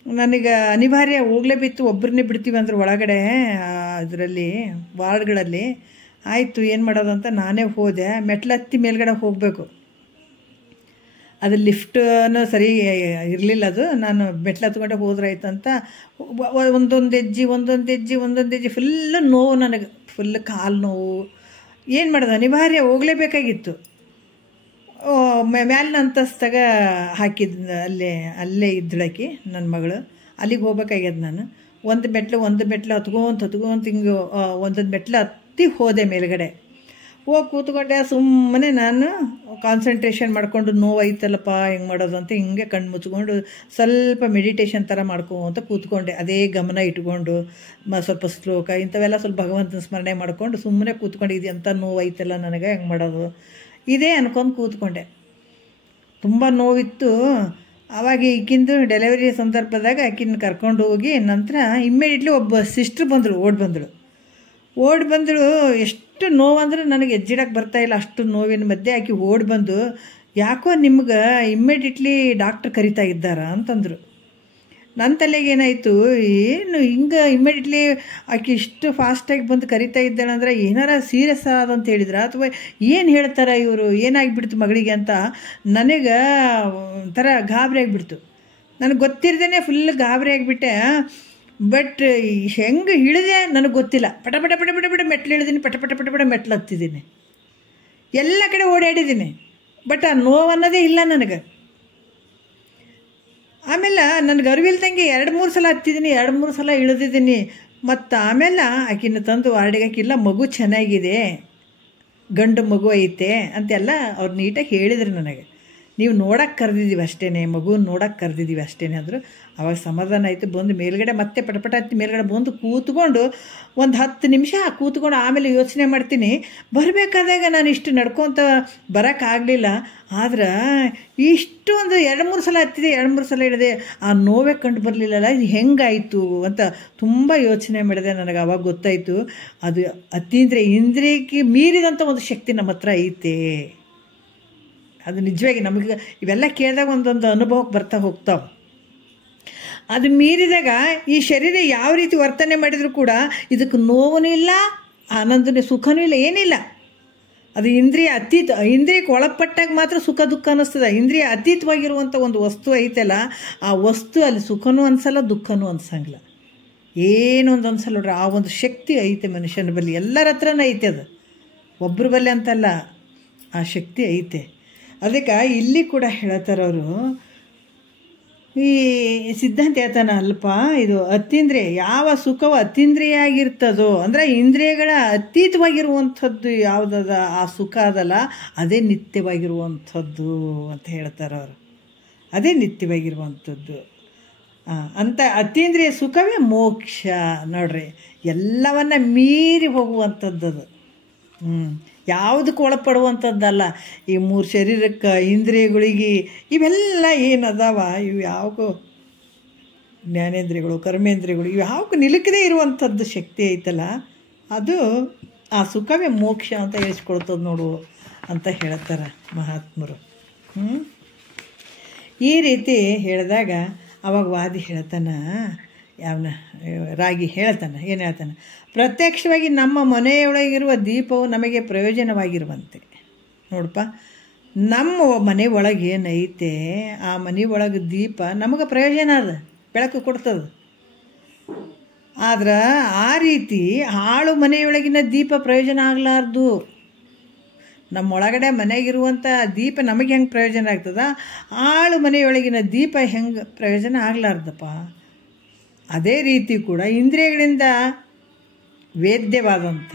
ನನಗೆ ಅನಿವಾರ್ಯ ಹೋಗಲೇಬಿತ್ತು. ಒಬ್ಬರನ್ನೇ ಬಿಡ್ತೀವಿ ಅಂದ್ರೆ ಒಳಗಡೆ ಇದರಲ್ಲಿ ವಾರ್ಡ್ಗಳಲ್ಲಿ. ಆಯಿತು, ಏನು ಮಾಡೋದಂತ ನಾನೇ ಹೋದೆ. ಮೆಟ್ಲು ಹತ್ತಿ ಮೇಲ್ಗಡೆ ಹೋಗಬೇಕು. ಅದು ಲಿಫ್ಟನ್ನು ಸರಿ ಇರಲಿಲ್ಲ, ಅದು ನಾನು ಮೆಟ್ಲು ಹತ್ಕೊಂಡೆ ಹೋದ್ರಾಯ್ತು ಅಂತ ಒಂದೊಂದು ಹೆಜ್ಜೆ ಫುಲ್ಲು ನೋವು, ನನಗೆ ಫುಲ್ ಕಾಲು ನೋವು. ಏನು ಮಾಡೋದು, ಅನಿವಾರ್ಯ ಹೋಗಲೇಬೇಕಾಗಿತ್ತು. ಮ್ಯಾಲಿನ ಅಂತಸ್ತಾಗ ಹಾಕಿದ್ದು, ಅಲ್ಲೇ ಇದ್ದಳಕಿ ನನ್ನ ಮಗಳು. ಅಲ್ಲಿಗೆ ಹೋಗ್ಬೇಕಾಗ್ಯದ. ನಾನು ಒಂದು ಮೆಟ್ಲು ಹತ್ಕೊಂತ ಹಿಂಗೆ ಒಂದೊಂದು ಮೆಟ್ಲು ಹತ್ತಿ ಹೋದೆ ಮೇಲ್ಗಡೆ. ಹೋಗಿ ಕೂತ್ಕೊಂಡೆ. ಸುಮ್ಮನೆ ನಾನು ಕಾನ್ಸಂಟ್ರೇಷನ್ ಮಾಡಿಕೊಂಡು ನೋವಾಯ್ತಲ್ಲಪ್ಪ ಹೆಂಗೆ ಮಾಡೋದು ಅಂತ ಹಿಂಗೆ ಕಣ್ಣು ಮುಚ್ಕೊಂಡು ಸ್ವಲ್ಪ ಮೆಡಿಟೇಷನ್ ಥರ ಮಾಡ್ಕೊಂತ ಕೂತ್ಕೊಂಡೆ. ಅದೇ ಗಮನ ಇಟ್ಕೊಂಡು ಸ್ವಲ್ಪ ಶ್ಲೋಕ ಇಂಥವೆಲ್ಲ ಸ್ವಲ್ಪ ಭಗವಂತನ ಸ್ಮರಣೆ ಮಾಡ್ಕೊಂಡು ಸುಮ್ಮನೆ ಕೂತ್ಕೊಂಡಿದ್ದೆ. ಅಂತ ನೋವಾಯ್ತಲ್ಲ ನನಗೆ, ಹೆಂಗೆ ಮಾಡೋದು ಇದೇ ಅನ್ಕೊಂಡು ಕೂತ್ಕೊಂಡೆ. ತುಂಬ ನೋವಿತ್ತು. ಆವಾಗ ಈಗಿಂದು ಡೆಲಿವರಿ ಸಂದರ್ಭದಾಗ ಆಕಿನ ಕರ್ಕೊಂಡು ಹೋಗಿ ನಂತರ ಇಮ್ಮಿಡಿಯೇಟ್ಲಿ ಒಬ್ಬ ಸಿಸ್ಟ್ರ್ ಬಂದಳು, ಓಡಿ ಬಂದಳು. ಎಷ್ಟು ನೋವಂದ್ರೆ ನನಗೆ ಹೆಜ್ಜಿಡಕ್ಕೆ ಬರ್ತಾಯಿಲ್ಲ, ಅಷ್ಟು ನೋವಿನ ಮಧ್ಯೆ ಆಕೆ ಓಡಿ ಬಂದು, ಯಾಕೋ ನಿಮ್ಗೆ ಇಮ್ಮಿಡಿಯೇಟ್ಲಿ ಡಾಕ್ಟ್ರ್ ಕರಿತಾ ಇದ್ದಾರ ಅಂತಂದರು. ನನ್ನ ತಲೆಗೆ ಏನಾಯಿತು, ಏನು ಹಿಂಗೆ ಇಮ್ಮಿಡಿಯೇಟ್ಲಿ ಆಕೆ ಇಷ್ಟು ಫಾಸ್ಟಾಗಿ ಬಂದು ಕರಿತಾ ಇದ್ದಾಳಂದ್ರೆ ಏನಾರ ಸೀರಿಯಸ್ ಆದಂತ ಹೇಳಿದ್ರ ಅಥವಾ ಏನು ಹೇಳ್ತಾರೆ ಇವರು, ಏನಾಗಿಬಿಡ್ತು ಮಗಳಿಗೆ ಅಂತ ನನಗೆ ಒಂಥರ ಗಾಬರಿ ಆಗಿಬಿಡ್ತು. ನನಗೆ ಗೊತ್ತಿರದೇನೆ ಫುಲ್ ಗಾಬರಿ ಆಗಿಬಿಟ್ಟೆ. ಬಟ್ ಹೆಂಗೆ ಇಳಿದೆ ನನಗೆ ಗೊತ್ತಿಲ್ಲ. ಪಟ ಮೆಟ್ಲು ಇಳಿದೀನಿ, ಪಟ ಮೆಟ್ಲು ಹತ್ತಿದ್ದೀನಿ, ಎಲ್ಲ ಕಡೆ ಓಡಾಡಿದ್ದೀನಿ. ಬಟ್ ಆ ನೋವು ಅನ್ನೋದೇ ಇಲ್ಲ ನನಗೆ. ಆಮೇಲೆ ನನಗೆ ಅರಿವಿಲ್ದಂಗೆ 2-3 ಸಲ ಹತ್ತಿದ್ದೀನಿ, 2-3 ಸಲ ಇಳಿದಿದ್ದೀನಿ. ಮತ್ತು ಆಮೇಲೆ ಆಕಿನ ತಂದು ವಾರ್ಡಿಗೆ ಹಾಕಿಲ್ಲ, ಮಗು ಚೆನ್ನಾಗಿದೆ, ಗಂಡು ಮಗು ಐತೆ ಅಂತೆಲ್ಲ ಅವ್ರು ನೀಟಾಗಿ ಹೇಳಿದ್ರು ನನಗೆ. ನೀವು ನೋಡೋಕ್ಕೆ ಕರೆದಿದ್ದೀವಿ ಅಷ್ಟೇ, ಮಗುನ ನೋಡೋಕ್ಕೆ ಕರೆದಿದ್ದೀವಿ ಅಷ್ಟೇ ಅಂದರು. ಆವಾಗ ಸಮಾಧಾನ ಆಯಿತು. ಬಂದು ಮೇಲ್ಗಡೆ ಮತ್ತೆ ಪಟಪಟ ಹತ್ತಿ ಮೇಲ್ಗಡೆ ಬಂದು ಕೂತ್ಕೊಂಡು ಒಂದು 10 ನಿಮಿಷ ಕೂತ್ಕೊಂಡು ಆಮೇಲೆ ಯೋಚನೆ ಮಾಡ್ತೀನಿ. ಬರಬೇಕಾದಾಗ ನಾನು ಇಷ್ಟು ನಡ್ಕೊತ ಬರೋಕ್ಕಾಗಲಿಲ್ಲ. ಆದ್ರೆ ಇಷ್ಟು ಒಂದು 2-3 ಸಲ ಹತ್ತಿದೆ, 2-3 ಸಲ ಇಳಿದೆ, ಆ ನೋವೇ ಕಂಡು ಬರಲಿಲ್ಲಲ್ಲ, ಇದು ಹೆಂಗಾಯಿತು ಅಂತ ತುಂಬ ಯೋಚನೆ ಮಾಡಿದೆ. ನನಗೆ ಆವಾಗ ಗೊತ್ತಾಯಿತು, ಅದು ಇಂದ್ರಿಯಕ್ಕೆ ಮೀರಿದಂಥ ಒಂದು ಶಕ್ತಿ ನಮ್ಮ ಹತ್ರ ಐತೆ. ಅದು ನಿಜವಾಗಿ ನಮಗೆ ಇವೆಲ್ಲ ಕೇಳಿದಾಗ ಒಂದೊಂದು ಅನುಭವಕ್ಕೆ ಬರ್ತಾ ಹೋಗ್ತಾವೆ. ಅದು ಮೀರಿದಾಗ ಈ ಶರೀರ ಯಾವ ರೀತಿ ವರ್ತನೆ ಮಾಡಿದರೂ ಕೂಡ ಇದಕ್ಕೆ ನೋವೂ ಇಲ್ಲ, ಆನಂದನೂ ಸುಖನೂ ಇಲ್ಲ, ಏನಿಲ್ಲ. ಅದು ಇಂದ್ರಿಯಕ್ಕೆ ಒಳಪಟ್ಟಾಗ ಮಾತ್ರ ಸುಖ ದುಃಖ ಅನ್ನಿಸ್ತದೆ. ಇಂದ್ರಿಯ ಅತೀತವಾಗಿರುವಂಥ ಒಂದು ವಸ್ತು ಐತಲ್ಲ, ಆ ವಸ್ತು ಅಲ್ಲಿ ಸುಖನೂ ಅನಿಸಲ್ಲ, ದುಃಖನೂ ಅನ್ಸಂಗಿಲ್ಲ, ಏನೊಂದು ಅನ್ಸಲ್ಲ ನೋಡ್ರಿ. ಆ ಒಂದು ಶಕ್ತಿ ಐತೆ ಮನುಷ್ಯನ ಬಳಿ, ಎಲ್ಲರ ಹತ್ರನೂ ಐತೆ ಅದು. ಒಬ್ಬರ ಬಲ್ಲೆ ಅಂತಲ್ಲ, ಆ ಶಕ್ತಿ ಐತೆ. ಅದಕ್ಕೆ ಇಲ್ಲಿ ಕೂಡ ಹೇಳ್ತಾರವರು, ಈ ಸಿದ್ಧಾಂತ ಹೇಳ್ತಾನೆ ಅಲ್ಪ, ಇದು ಅತೀಂದ್ರಿಯ, ಯಾವ ಸುಖವು ಅತೀಂದ್ರಿಯ ಆಗಿರ್ತದೋ ಅಂದರೆ ಇಂದ್ರಿಯಗಳ ಅತೀತವಾಗಿರುವಂಥದ್ದು ಯಾವುದದ ಆ ಸುಖ ಅದಲ್ಲ, ಅದೇ ನಿತ್ಯವಾಗಿರುವಂಥದ್ದು ಅಂತ ಹೇಳ್ತಾರೆ ಅವರು. ಅದೇ ನಿತ್ಯವಾಗಿರುವಂಥದ್ದು ಅಂತ ಅತೀಂದ್ರಿಯ ಸುಖವೇ ಮೋಕ್ಷ. ನೋಡ್ರಿ, ಎಲ್ಲವನ್ನ ಮೀರಿ ಹೋಗುವಂಥದ್ದು ಅದು. ಯಾವುದಕ್ಕೆ ಒಳಪಡುವಂಥದ್ದಲ್ಲ. ಈ 3 ಶರೀರಕ್ಕೆ, ಇಂದ್ರಿಯಗಳಿಗೆ, ಇವೆಲ್ಲ ಏನದಾವ, ಇವು ಯಾವಕ್ಕೂ ಜ್ಞಾನೇಂದ್ರಿಯಗಳು, ಕರ್ಮೇಂದ್ರಿಯಗಳು, ಇವು ಯಾವಕ್ಕೂ ನಿಲುಕದೇ ಇರುವಂಥದ್ದು ಶಕ್ತಿ ಐತಲ್ಲ, ಅದು ಆ ಸುಖವೇ ಮೋಕ್ಷ ಅಂತ ಹೇಳಿಸ್ಕೊಳ್ತದೆ ನೋಡು ಅಂತ ಹೇಳ್ತಾರೆ ಮಹಾತ್ಮರು. ಈ ರೀತಿ ಹೇಳಿದಾಗ ಅವಾಗ ವಾದಿ ಹೇಳ್ತಾನೆ, ಯಾವನ ರಾಗಿ ಹೇಳ್ತಾನೆ, ಏನು ಹೇಳ್ತಾನೆ, ಪ್ರತ್ಯಕ್ಷವಾಗಿ ನಮ್ಮ ಮನೆಯೊಳಗಿರುವ ದೀಪವು ನಮಗೆ ಪ್ರಯೋಜನವಾಗಿರುವಂತೆ. ನೋಡಪ್ಪ, ನಮ್ಮ ಮನೆ ಒಳಗೆ ಏನೈತೆ, ಆ ಮನೆ ಒಳಗೆ ದೀಪ ನಮಗೆ ಪ್ರಯೋಜನ ಅದ, ಬೆಳಕು ಕೊಡ್ತದೆ. ಆದ್ರೆ ಆ ರೀತಿ ಹಾಳು ಮನೆಯೊಳಗಿನ ದೀಪ ಪ್ರಯೋಜನ ಆಗಲಾರ್ದು. ನಮ್ಮೊಳಗಡೆ ಮನೆಗಿರುವಂಥ ದೀಪ ನಮಗೆ ಹೆಂಗೆ ಪ್ರಯೋಜನ ಆಗ್ತದ, ಹಾಳು ಮನೆಯೊಳಗಿನ ದೀಪ ಹೆಂಗೆ ಪ್ರಯೋಜನ ಆಗಲಾರ್ದಪ್ಪ. ಅದೇ ರೀತಿ ಕೂಡ ಇಂದ್ರಿಯಗಳಿಂದ ವೇದ್ಯವಾದಂಥ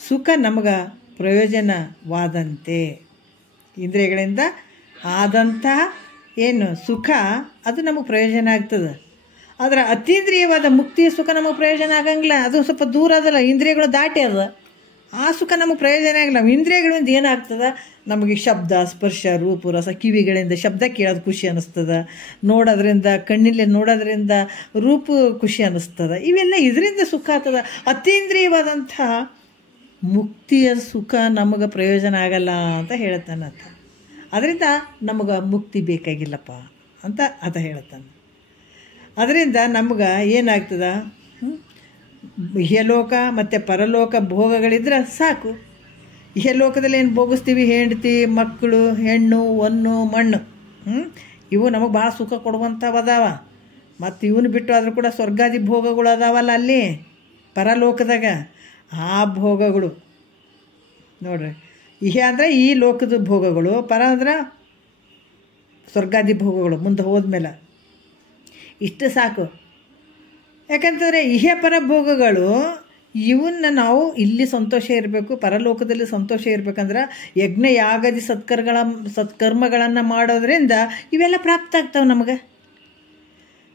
ಸುಖ ನಮಗೆ ಪ್ರಯೋಜನವಾದಂತೆ. ಇಂದ್ರಿಯಗಳಿಂದ ಆದಂಥ ಏನು ಸುಖ ಅದು ನಮಗೆ ಪ್ರಯೋಜನ ಆಗ್ತದೆ. ಆದರೆ ಅತೀಂದ್ರಿಯವಾದ ಮುಕ್ತಿಯ ಸುಖ ನಮಗೆ ಪ್ರಯೋಜನ ಆಗಂಗಿಲ್ಲ. ಅದು ಸ್ವಲ್ಪ ದೂರ ಅದಲ್ಲ, ಇಂದ್ರಿಯಗಳು ದಾಟಿ ಅದ, ಆ ಸುಖ ನಮಗೆ ಪ್ರಯೋಜನ ಆಗಿಲ್ಲ. ಇಂದ್ರಿಯಗಳಿಂದ ಏನಾಗ್ತದೆ, ನಮಗೆ ಶಬ್ದ, ಸ್ಪರ್ಶ, ರೂಪು, ರಸ, ಕಿವಿಗಳಿಂದ ಶಬ್ದ ಕೇಳೋದು ಖುಷಿ ಅನ್ನಿಸ್ತದೆ, ನೋಡೋದ್ರಿಂದ, ಕಣ್ಣಿಲೆ ನೋಡೋದ್ರಿಂದ ರೂಪು ಖುಷಿ ಅನ್ನಿಸ್ತದೆ. ಇವೆಲ್ಲ ಇದರಿಂದ ಸುಖ ಆಗ್ತದೆ. ಅತೀಂದ್ರಿಯವಾದಂಥ ಮುಕ್ತಿಯ ಸುಖ ನಮಗೆ ಪ್ರಯೋಜನ ಆಗಲ್ಲ ಅಂತ ಹೇಳ್ತಾನೆ ಆತ. ಅದರಿಂದ ನಮಗೆ ಮುಕ್ತಿ ಬೇಕಾಗಿಲ್ಲಪ್ಪ ಅಂತ ಆತ ಹೇಳ್ತಾನೆ. ಅದರಿಂದ ನಮ್ಗೆ ಏನಾಗ್ತದೆ, ಇಹಲೋಕ ಮತ್ತು ಪರಲೋಕ ಭೋಗಗಳಿದ್ರೆ ಸಾಕು. ಇಹಲೋಕದಲ್ಲಿ ಏನು ಭೋಗಿಸ್ತೀವಿ, ಹೆಂಡತಿ, ಮಕ್ಕಳು, ಹೆಣ್ಣು, ಹೊನ್ನು, ಮಣ್ಣು, ಇವು ನಮಗೆ ಭಾಳ ಸುಖ ಕೊಡುವಂಥವು ಅದಾವ. ಮತ್ತು ಇವನು ಬಿಟ್ಟು ಆದರೂ ಕೂಡ ಸ್ವರ್ಗಾದಿ ಭೋಗಗಳು ಅದಾವಲ್ಲ ಅಲ್ಲಿ ಪರಲೋಕದಾಗ, ಆ ಭೋಗಗಳು ನೋಡ್ರಿ. ಇಹ ಅಂದರೆ ಈ ಲೋಕದ ಭೋಗಗಳು, ಪರ ಅಂದ್ರೆ ಸ್ವರ್ಗಾದಿ ಭೋಗಗಳು ಮುಂದೆ ಹೋದ್ಮೇಲೆ. ಇಷ್ಟು ಸಾಕು. ಯಾಕಂತಂದರೆ ಇಹೆ ಪರ ಭೋಗಗಳು ಇವನ್ನ ನಾವು ಇಲ್ಲಿ ಸಂತೋಷ ಇರಬೇಕು, ಪರಲೋಕದಲ್ಲಿ ಸಂತೋಷ ಇರಬೇಕಂದ್ರೆ ಯಜ್ಞ ಯಾಗದಿ ಸತ್ಕರ್ಮಗಳನ್ನು ಮಾಡೋದ್ರಿಂದ ಇವೆಲ್ಲ ಪ್ರಾಪ್ತ ಆಗ್ತಾವೆ ನಮಗೆ.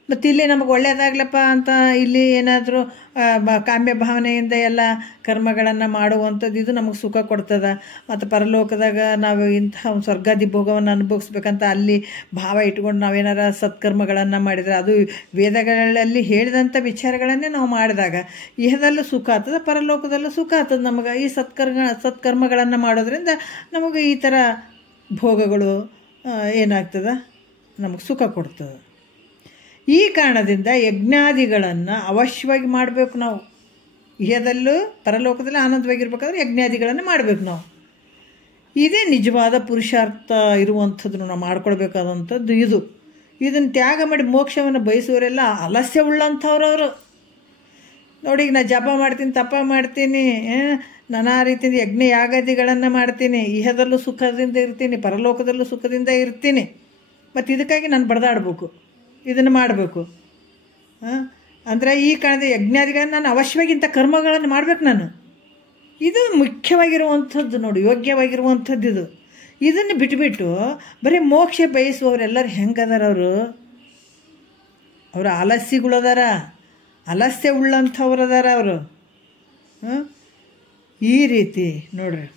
ಮತ್ತು ಇಲ್ಲಿ ನಮಗೆ ಒಳ್ಳೆಯದಾಗ್ಲಪ್ಪ ಅಂತ ಇಲ್ಲಿ ಏನಾದರೂ ಕಾಮ್ಯ ಭಾವನೆಯಿಂದ ಎಲ್ಲ ಕರ್ಮಗಳನ್ನು ಮಾಡುವಂಥದ್ದು ಇದು ನಮಗೆ ಸುಖ ಕೊಡ್ತದೆ. ಮತ್ತು ಪರಲೋಕದಾಗ ನಾವು ಇಂಥ ಒಂದು ಸ್ವರ್ಗಾದಿ ಭೋಗವನ್ನು ಅನುಭವಿಸ್ಬೇಕಂತ ಅಲ್ಲಿ ಭಾವ ಇಟ್ಕೊಂಡು ನಾವೇನಾರ ಸತ್ಕರ್ಮಗಳನ್ನು ಮಾಡಿದರೆ, ಅದು ವೇದಗಳಲ್ಲಿ ಹೇಳಿದಂಥ ವಿಚಾರಗಳನ್ನೇ ನಾವು ಮಾಡಿದಾಗ ಇಹದಲ್ಲೂ ಸುಖ ಆಗ್ತದೆ, ಪರಲೋಕದಲ್ಲೂ ಸುಖ ಆಗ್ತದೆ ನಮಗೆ. ಈ ಸತ್ಕರ್ಮಗಳನ್ನು ಮಾಡೋದ್ರಿಂದ ನಮಗೆ ಈ ಥರ ಭೋಗಗಳು ಏನಾಗ್ತದೆ, ನಮಗೆ ಸುಖ ಕೊಡ್ತದೆ. ಈ ಕಾರಣದಿಂದ ಯಜ್ಞಾದಿಗಳನ್ನು ಅವಶ್ಯವಾಗಿ ಮಾಡಬೇಕು ನಾವು. ಇಹದಲ್ಲೂ ಪರಲೋಕದಲ್ಲಿ ಆನಂದವಾಗಿರ್ಬೇಕಾದ್ರೆ ಯಜ್ಞಾದಿಗಳನ್ನು ಮಾಡಬೇಕು ನಾವು. ಇದೇ ನಿಜವಾದ ಪುರುಷಾರ್ಥ ಇರುವಂಥದ್ದು, ನಾವು ಮಾಡ್ಕೊಳ್ಬೇಕಾದಂಥದ್ದು ಇದು. ಇದನ್ನು ತ್ಯಾಗ ಮಾಡಿ ಮೋಕ್ಷವನ್ನು ಬಯಸುವವರೆಲ್ಲ ಆಲಸ್ಯ ಉಳ್ಳಂಥವ್ರವರು. ನೋಡಿ, ಈಗ ನಾನು ಜಪ ಮಾಡ್ತೀನಿ, ತಪ ಮಾಡ್ತೀನಿ, ನಾನಾ ರೀತಿಯಿಂದ ಯಜ್ಞ ಯಾಗಾದಿಗಳನ್ನು ಮಾಡ್ತೀನಿ, ಇಹದಲ್ಲೂ ಸುಖದಿಂದ ಇರ್ತೀನಿ, ಪರಲೋಕದಲ್ಲೂ ಸುಖದಿಂದ ಇರ್ತೀನಿ. ಮತ್ತು ಇದಕ್ಕಾಗಿ ನಾನು ಬಡ್ದಾಡ್ಬೇಕು, ಇದನ್ನು ಮಾಡಬೇಕು ಅಂದರೆ ಈ ಕಾರಣದ ಯಜ್ಞಾದಿಗಳನ್ನು ನಾನು ಅವಶ್ಯವಾಗಿ ಇಂಥ ಕರ್ಮಗಳನ್ನು ಮಾಡಬೇಕು ನಾನು. ಇದು ಮುಖ್ಯವಾಗಿರುವಂಥದ್ದು ನೋಡಿ, ಯೋಗ್ಯವಾಗಿರುವಂಥದ್ದು ಇದು. ಇದನ್ನು ಬಿಟ್ಬಿಟ್ಟು ಬರೀ ಮೋಕ್ಷ ಬಯಸುವವರೆಲ್ಲರೂ ಹೆಂಗದಾರ, ಅವರು ಆಲಸ್ಯಗಳದಾರ, ಆಲಸ್ಯ ಉಳ್ಳಂಥವ್ರು ಅದಾರ ಅವರು. ಈ ರೀತಿ ನೋಡ್ರಿ,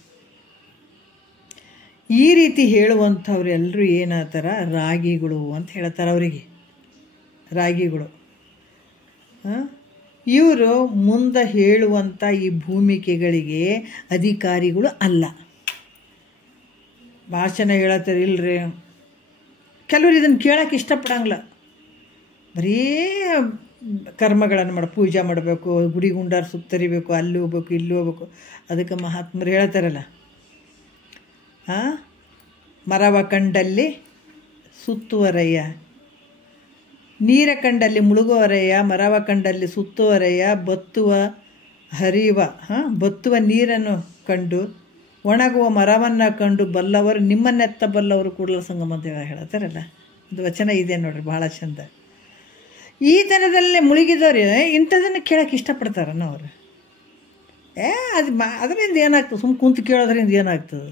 ಈ ರೀತಿ ಹೇಳುವಂಥವ್ರು ಎಲ್ಲರೂ ಏನಾಗ್ತಾರ, ರಾಗಿಗಳು ಅಂತ ಹೇಳ್ತಾರೆ ಅವರಿಗೆ. ರಾಗಿಗಳು ಇವರು ಮುಂದೆ ಹೇಳುವಂಥ ಈ ಭೂಮಿಕೆಗಳಿಗೆ ಅಧಿಕಾರಿಗಳು ಅಲ್ಲ. ಭಾಳ ಚೆನ್ನಾಗಿ ಹೇಳತ್ತಾರೆ. ಇಲ್ರಿ, ಕೆಲವರು ಇದನ್ನು ಕೇಳೋಕೆ ಇಷ್ಟಪಡಂಗಿಲ್ಲ. ಬರೀ ಕರ್ಮಗಳನ್ನು ಪೂಜೆ ಮಾಡಬೇಕು, ಗುಡಿ ಗುಂಡಾರ ಸುತ್ತರಿಬೇಕು, ಅಲ್ಲಿ ಹೋಗ್ಬೇಕು, ಇಲ್ಲಿ ಹೋಗ್ಬೇಕು. ಅದಕ್ಕೆ ಮಹಾತ್ಮರು ಹೇಳ್ತಾರಲ್ಲ, ಮರವ ಕಂಡಲ್ಲಿ ಸುತ್ತುವರಯ್ಯ, ನೀರ ಕಂಡಲ್ಲಿ ಮುಳುಗುವರಯ್ಯ, ಮರವ ಕಂಡಲ್ಲಿ ಸುತ್ತುವರಯ್ಯ, ಬತ್ತುವ ಹರಿಯುವ ಬತ್ತುವ ನೀರನ್ನು ಕಂಡು ಒಣಗುವ ಮರವನ್ನು ಕಂಡು ಬಲ್ಲವರು ನಿಮ್ಮನ್ನೆತ್ತ ಬಲ್ಲವರು ಕೂಡಲ ಸಂಗಮ ದೇವ ಹೇಳ್ತಾರಲ್ಲ, ಅದು ವಚನ ಇದೆ ನೋಡ್ರಿ, ಭಾಳ ಚಂದ. ಈ ಥರದಲ್ಲೇ ಮುಳುಗಿದವ್ರು ಇಂಥದನ್ನು ಕೇಳೋಕೆ ಇಷ್ಟಪಡ್ತಾರನ್ನ ಅವರು. ಅದರಿಂದ ಏನಾಗ್ತದೆ, ಸುಮ್ಮ ಕುಂತು ಕೇಳೋದ್ರಿಂದ ಏನಾಗ್ತದೆ,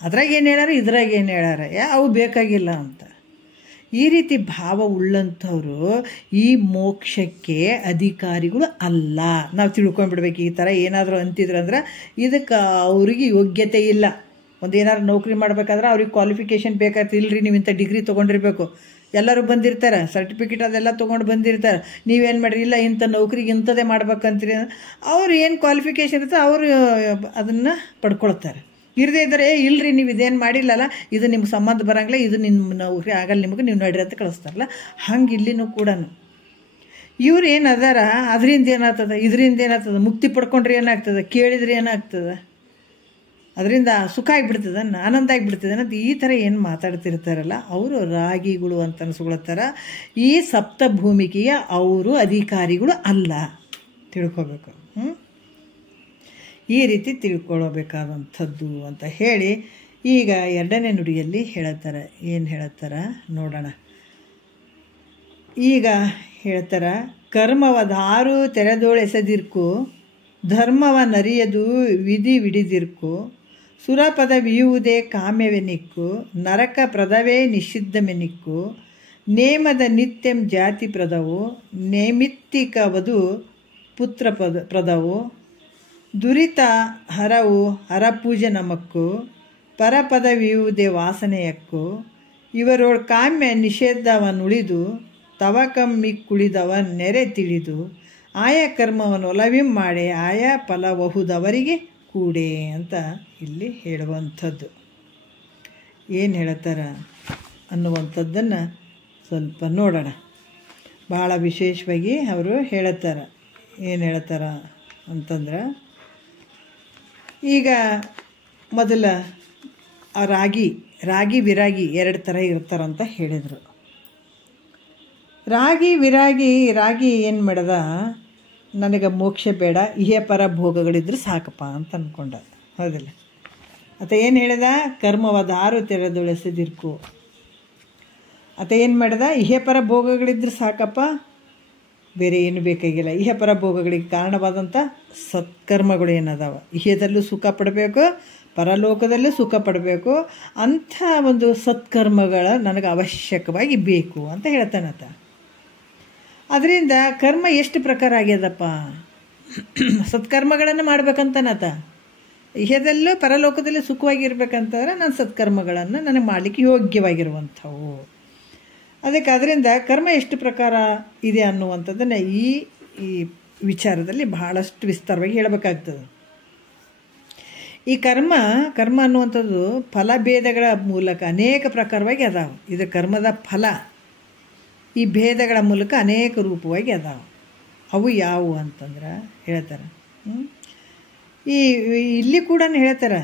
ಅದ್ರಾಗ ಏನು ಹೇಳ್ಯಾರ ಇದ್ರಾಗ ಏನು ಹೇಳ್ಯಾರ, ಅವು ಬೇಕಾಗಿಲ್ಲ ಅಂತ. ಈ ರೀತಿ ಭಾವ ಉಳ್ಳಂಥವ್ರು ಈ ಮೋಕ್ಷಕ್ಕೆ ಅಧಿಕಾರಿಗಳು ಅಲ್ಲ. ನಾವು ತಿಳ್ಕೊಂಡ್ಬಿಡ್ಬೇಕು. ಈ ಥರ ಏನಾದರೂ ಅಂತಿದ್ರಂದ್ರೆ ಇದಕ್ಕೆ ಅವ್ರಿಗೆ ಯೋಗ್ಯತೆ ಇಲ್ಲ. ಒಂದು ಏನಾದ್ರು ನೌಕರಿ ಮಾಡಬೇಕಾದ್ರೆ ಅವ್ರಿಗೆ ಕ್ವಾಲಿಫಿಕೇಷನ್ ಬೇಕಾಗ್ತದೆ. ಇಲ್ಲರಿ ನೀವು ಇಂಥ ಡಿಗ್ರಿ ತೊಗೊಂಡಿರ್ಬೇಕು, ಎಲ್ಲರೂ ಬಂದಿರ್ತಾರೆ, ಸರ್ಟಿಫಿಕೇಟ್ ಅದೆಲ್ಲ ತೊಗೊಂಡು ಬಂದಿರ್ತಾರೆ. ನೀವೇನು ಮಾಡಿರಿ, ಇಲ್ಲ ಇಂಥ ನೌಕರಿಗೆ ಇಂಥದ್ದೇ ಮಾಡ್ಬೇಕಂತೀರಿ, ಅವ್ರು ಏನು ಕ್ವಾಲಿಫಿಕೇಷನ್ ಇರುತ್ತೆ ಅವರು ಅದನ್ನು ಪಡ್ಕೊಳ್ತಾರೆ. ಇರದೇ ಇದ್ದರೆ ಇಲ್ಲರಿ ನೀವು ಇದೇನು ಮಾಡಿಲ್ಲಲ್ಲ, ಇದು ನಿಮ್ಗೆ ಸಂಬಂಧ ಬರೋಂಗಿಲ್ಲ, ಇದು ನಿಮ್ಮ ನೌಕರಿ ಆಗಲ್ಲ, ನಿಮಗೆ ನೀವು ನಡ್ರಿ ಅಂತ ಕಳಿಸ್ತಾರಲ್ಲ. ಹಂಗೆ ಇಲ್ಲಿನೂ ಕೂಡ ಇವ್ರು ಏನು ಅದಾರ, ಅದರಿಂದ ಏನಾಗ್ತದೆ, ಇದರಿಂದ ಏನಾಗ್ತದೆ, ಮುಕ್ತಿ ಪಡ್ಕೊಂಡ್ರೆ ಏನಾಗ್ತದೆ, ಕೇಳಿದ್ರೆ ಏನಾಗ್ತದೆ, ಅದರಿಂದ ಸುಖ ಆಗಿಬಿಡ್ತದೆ, ಆನಂದ ಆಗಿಬಿಡ್ತದೆ ಅನ್ನೋದು ಈ ಥರ ಏನು ಮಾತಾಡ್ತಿರ್ತಾರಲ್ಲ ಅವರು ರಾಗಿಗಳು ಅಂತ ಅನಿಸ್ಕೊಳ್ತಾರ. ಈ ಸಪ್ತಭೂಮಿಕೆಯ ಅವರು ಅಧಿಕಾರಿಗಳು ಅಲ್ಲ, ತಿಳ್ಕೊಬೇಕು. ಈ ರೀತಿ ತಿಳ್ಕೊಳ್ಬೇಕಾದಂಥದ್ದು ಅಂತ ಹೇಳಿ ಈಗ ಎರಡನೇ ನುಡಿಯಲ್ಲಿ ಹೇಳತ್ತಾರೆ. ಏನು ಹೇಳತ್ತಾರ ನೋಡೋಣ. ಈಗ ಹೇಳ್ತಾರ, ಕರ್ಮವಧಾರು ತೆರೆದೋಳೆಸೆದಿರ್ಕು, ಧರ್ಮವ ನರಿಯದು ವಿಧಿ ವಿಡಿದಿರ್ಕು, ಸುರಪದವಿಯುವುದೇ ಕಾಮ್ಯವೆನಿಕ್ಕು, ನರಕ ಪ್ರದವೇ ನಿಷಿದ್ಧಮೆನಿಕ್ಕು, ನೇಮದ ನಿತ್ಯಂ ಜಾತಿ ಪ್ರದವು, ನೇಮಿತ್ತಿಕವದು ಪುತ್ರ ಪ್ರದವು, ದುರಿತ ಹರವು ಹರಪೂಜೆ ನಮಕ್ಕು, ಪರಪದವಿಯುವುದೇ ವಾಸನೆಯಕ್ಕು, ಇವರೋಳ್ ಕಾಮ್ಯ ನಿಷೇಧವನುಳಿದು, ತವಕಮ್ಮಿ ಕುಳಿದವ ನೆರೆ ತಿಳಿದು, ಆಯಾ ಕರ್ಮವನ್ನು ಒಲವಿಂ ಮಾಡಿ ಆಯಾ ಫಲಬಹುದವರಿಗೆ ಕೂಡೆ ಅಂತ ಇಲ್ಲಿ ಹೇಳುವಂಥದ್ದು. ಏನು ಹೇಳ್ತಾರ ಅನ್ನುವಂಥದ್ದನ್ನು ಸ್ವಲ್ಪ ನೋಡೋಣ. ಭಾಳ ವಿಶೇಷವಾಗಿ ಅವರು ಹೇಳುತ್ತಾರೆ. ಏನು ಹೇಳ್ತಾರ ಅಂತಂದ್ರೆ, ಈಗ ಮೊದಲ ರಾಗಿ ವಿರಾಗಿ ಎರಡು ಥರ ಇರ್ತಾರಂತ ಹೇಳಿದರು. ರಾಗಿ ಏನು ಮಾಡ್ದ, ನನಗೆ ಮೋಕ್ಷ ಬೇಡ, ಇಹೆ ಪರ ಭೋಗಗಳಿದ್ರೆ ಸಾಕಪ್ಪ ಅಂತ ಅಂದ್ಕೊಂಡ. ಹೌದಿಲ್ಲ? ಆತ ಏನು ಹೇಳಿದ, ಕರ್ಮವಧಾರು ತೆರೆದೊಳೆಸದಿರ್ಕು. ಆತ ಏನು ಮಾಡ್ದ, ಇಹೆ ಪರ ಭೋಗಗಳಿದ್ರೆ ಸಾಕಪ್ಪ, ಬೇರೆ ಏನು ಬೇಕಾಗಿಲ್ಲ. ಇಹ ಪರ ಭೋಗಗಳಿಗೆ ಕಾರಣವಾದಂಥ ಸತ್ಕರ್ಮಗಳು ಏನದಾವ, ಇಹದಲ್ಲೂ ಸುಖ ಪಡಬೇಕು, ಪರಲೋಕದಲ್ಲೂ ಸುಖ ಪಡಬೇಕು, ಅಂಥ ಒಂದು ಸತ್ಕರ್ಮಗಳ ನನಗೆ ಅವಶ್ಯಕವಾಗಿ ಬೇಕು ಅಂತ ಹೇಳ್ತಾನತ. ಅದರಿಂದ ಕರ್ಮ ಎಷ್ಟು ಪ್ರಕಾರ ಆಗ್ಯದಪ್ಪ, ಸತ್ಕರ್ಮಗಳನ್ನು ಮಾಡ್ಬೇಕಂತನತ. ಇಹದಲ್ಲೂ ಪರಲೋಕದಲ್ಲೂ ಸುಖವಾಗಿರ್ಬೇಕಂತಂದ್ರೆ ನಾನು ಸತ್ಕರ್ಮಗಳನ್ನು ನನಗೆ ಮಾಡಲಿಕ್ಕೆ ಯೋಗ್ಯವಾಗಿರುವಂಥವು. ಅದಕ್ಕೆ ಅದರಿಂದ ಕರ್ಮ ಎಷ್ಟು ಪ್ರಕಾರ ಇದೆ ಅನ್ನುವಂಥದ್ದನ್ನು ಈ ವಿಚಾರದಲ್ಲಿ ಬಹಳಷ್ಟು ವಿಸ್ತಾರವಾಗಿ ಹೇಳಬೇಕಾಗ್ತದೆ. ಈ ಕರ್ಮ ಅನ್ನುವಂಥದ್ದು ಫಲಭೇದಗಳ ಮೂಲಕ ಅನೇಕ ಪ್ರಕಾರವಾಗಿ ಅದಾವೆ. ಇದು ಕರ್ಮದ ಫಲ ಈ ಭೇದಗಳ ಮೂಲಕ ಅನೇಕ ರೂಪವಾಗಿ ಅದಾವೆ. ಅವು ಯಾವುವು ಅಂತಂದ್ರೆ ಹೇಳ್ತಾರೆ. ಇಲ್ಲಿ ಕೂಡ ಹೇಳ್ತಾರೆ,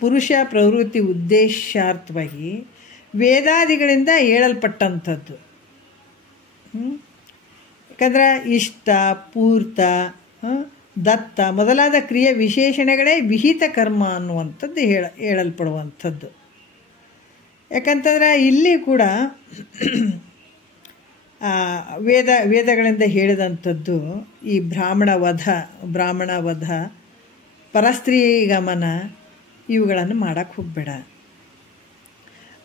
ಪುರುಷ ಪ್ರವೃತ್ತಿ ಉದ್ದೇಶಾರ್ಥವಾಗಿ ವೇದಾದಿಗಳಿಂದ ಹೇಳಲ್ಪಟ್ಟಂಥದ್ದು. ಯಾಕಂದ್ರೆ ಇಷ್ಟ, ಪೂರ್ತ, ದತ್ತ ಮೊದಲಾದ ಕ್ರಿಯೆ ವಿಶೇಷಣಗಳೇ ವಿಹಿತ ಕರ್ಮ ಅನ್ನುವಂಥದ್ದು ಹೇಳಲ್ಪಡುವಂಥದ್ದು. ಯಾಕಂತಂದ್ರೆ ಇಲ್ಲಿ ಕೂಡ ವೇದಗಳಿಂದ ಹೇಳಿದಂಥದ್ದು ಈ ಬ್ರಾಹ್ಮಣ ವಧ, ಪರಸ್ತ್ರೀ ಗಮನ ಇವುಗಳನ್ನು ಮಾಡೋಕ್ಕೆ ಹೋಗಬೇಡ.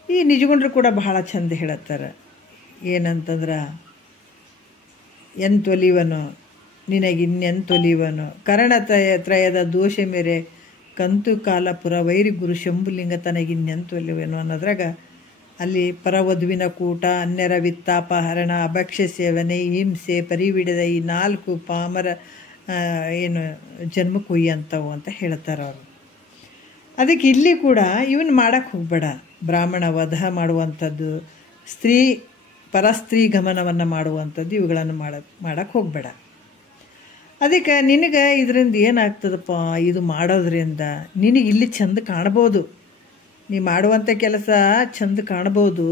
ಈ ನಿಜಗುಂಡ್ರು ಕೂಡ ಬಹಳ ಚಂದ ಹೇಳುತ್ತಾರೆ. ಏನಂತಂದ್ರೆ, ಎಂತೊಲಿವನು ನಿನಗಿನ್ನೆಂತೊಲಿವನು, ಕರ್ಣತ್ರಯದ ದೋಷ ಮೇರೆ ಕಂತು ಕಾಲಪುರ ವೈರಿ ಗುರು ಶಂಭುಲಿಂಗ ತನಗಿನ್ನೆಂತೊಲಿವನು ಅನ್ನೋದ್ರಾಗ ಅಲ್ಲಿ ಪರವಧುವಿನ ಕೂಟ, ಅನ್ಯರ ವಿತ್ತಾಪಹರಣ, ಅಭಕ್ಷ್ಯ ಸೇವನೆ, ಹಿಂಸೆ, ಪರಿವಿಡದ ಈ 4 ಪಾಮರ ಜನ್ಮಕ್ಕೆ ಒಯ್ಯಂಥವು ಅಂತ ಹೇಳ್ತಾರೆ ಅವರು. ಅದಕ್ಕೆ ಇಲ್ಲಿ ಕೂಡ ಇವನು ಮಾಡೋಕ್ಕೆ ಹೋಗಬೇಡ. ಬ್ರಾಹ್ಮಣ ವಧ ಮಾಡುವಂಥದ್ದು, ಪರಸ್ತ್ರೀ ಗಮನವನ್ನು ಮಾಡುವಂಥದ್ದು, ಇವುಗಳನ್ನು ಮಾಡೋಕ್ಕೆ ಹೋಗಬೇಡ. ಅದಕ್ಕೆ ನಿನಗೆ ಇದರಿಂದ ಏನಾಗ್ತದಪ್ಪ, ಇದು ಮಾಡೋದ್ರಿಂದ ನಿನಗೆ ಇಲ್ಲಿ ಚಂದ ಕಾಣ್ಬೋದು, ನೀ ಮಾಡುವಂಥ ಕೆಲಸ ಚಂದ ಕಾಣ್ಬೋದು.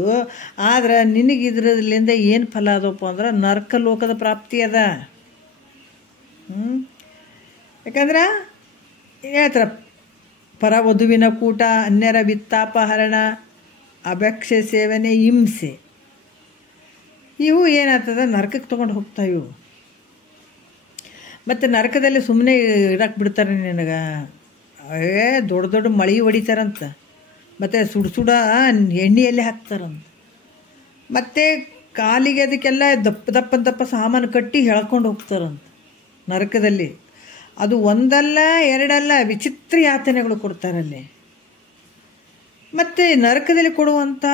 ಆದ್ರೆ ನಿನಗೆ ಇದರಿಂದ ಏನು ಫಲ ಅದಪ್ಪ ಅಂದ್ರೆ ನರಕ ಲೋಕದ ಪ್ರಾಪ್ತಿ ಅದ. ಯಾಕಂದ್ರೆ ಹೇಳ್ತಾರೆ, ಪರವಧುವಿನ ಕೂಟ, ಅನ್ಯರ ವಿತ್ತಾಪಹರಣ, ಅಭಕ್ಷೆ ಸೇವನೆ, ಹಿಂಸೆ, ಇವು ಏನಾಗ್ತದೆ ನರಕಕ್ಕೆ ತೊಗೊಂಡು ಹೋಗ್ತಾವೆ ಇವು. ಮತ್ತು ನರಕದಲ್ಲಿ ಸುಮ್ಮನೆ ಇರಕ್ಕೆ ಬಿಡ್ತಾರೆ ನಿನಗೆ, ದೊಡ್ಡ ದೊಡ್ಡ ಮಳೆ ಹೊಡಿತಾರಂತ, ಮತ್ತು ಸುಡ ಎಣ್ಣೆಯಲ್ಲಿ ಹಾಕ್ತಾರಂತ, ಮತ್ತು ಕಾಲಿಗೆ ಅದಕ್ಕೆಲ್ಲ ದಪ್ಪ ಸಾಮಾನು ಕಟ್ಟಿ ಎಳ್ಕೊಂಡು ಹೋಗ್ತಾರಂತ ನರಕದಲ್ಲಿ. ಅದು ಒಂದಲ್ಲ ಎರಡಲ್ಲ, ವಿಚಿತ್ರ ಯಾತನೆಗಳು ಕೊಡ್ತಾರಲ್ಲಿ. ಮತ್ತು ನರಕದಲ್ಲಿ ಕೊಡುವಂಥ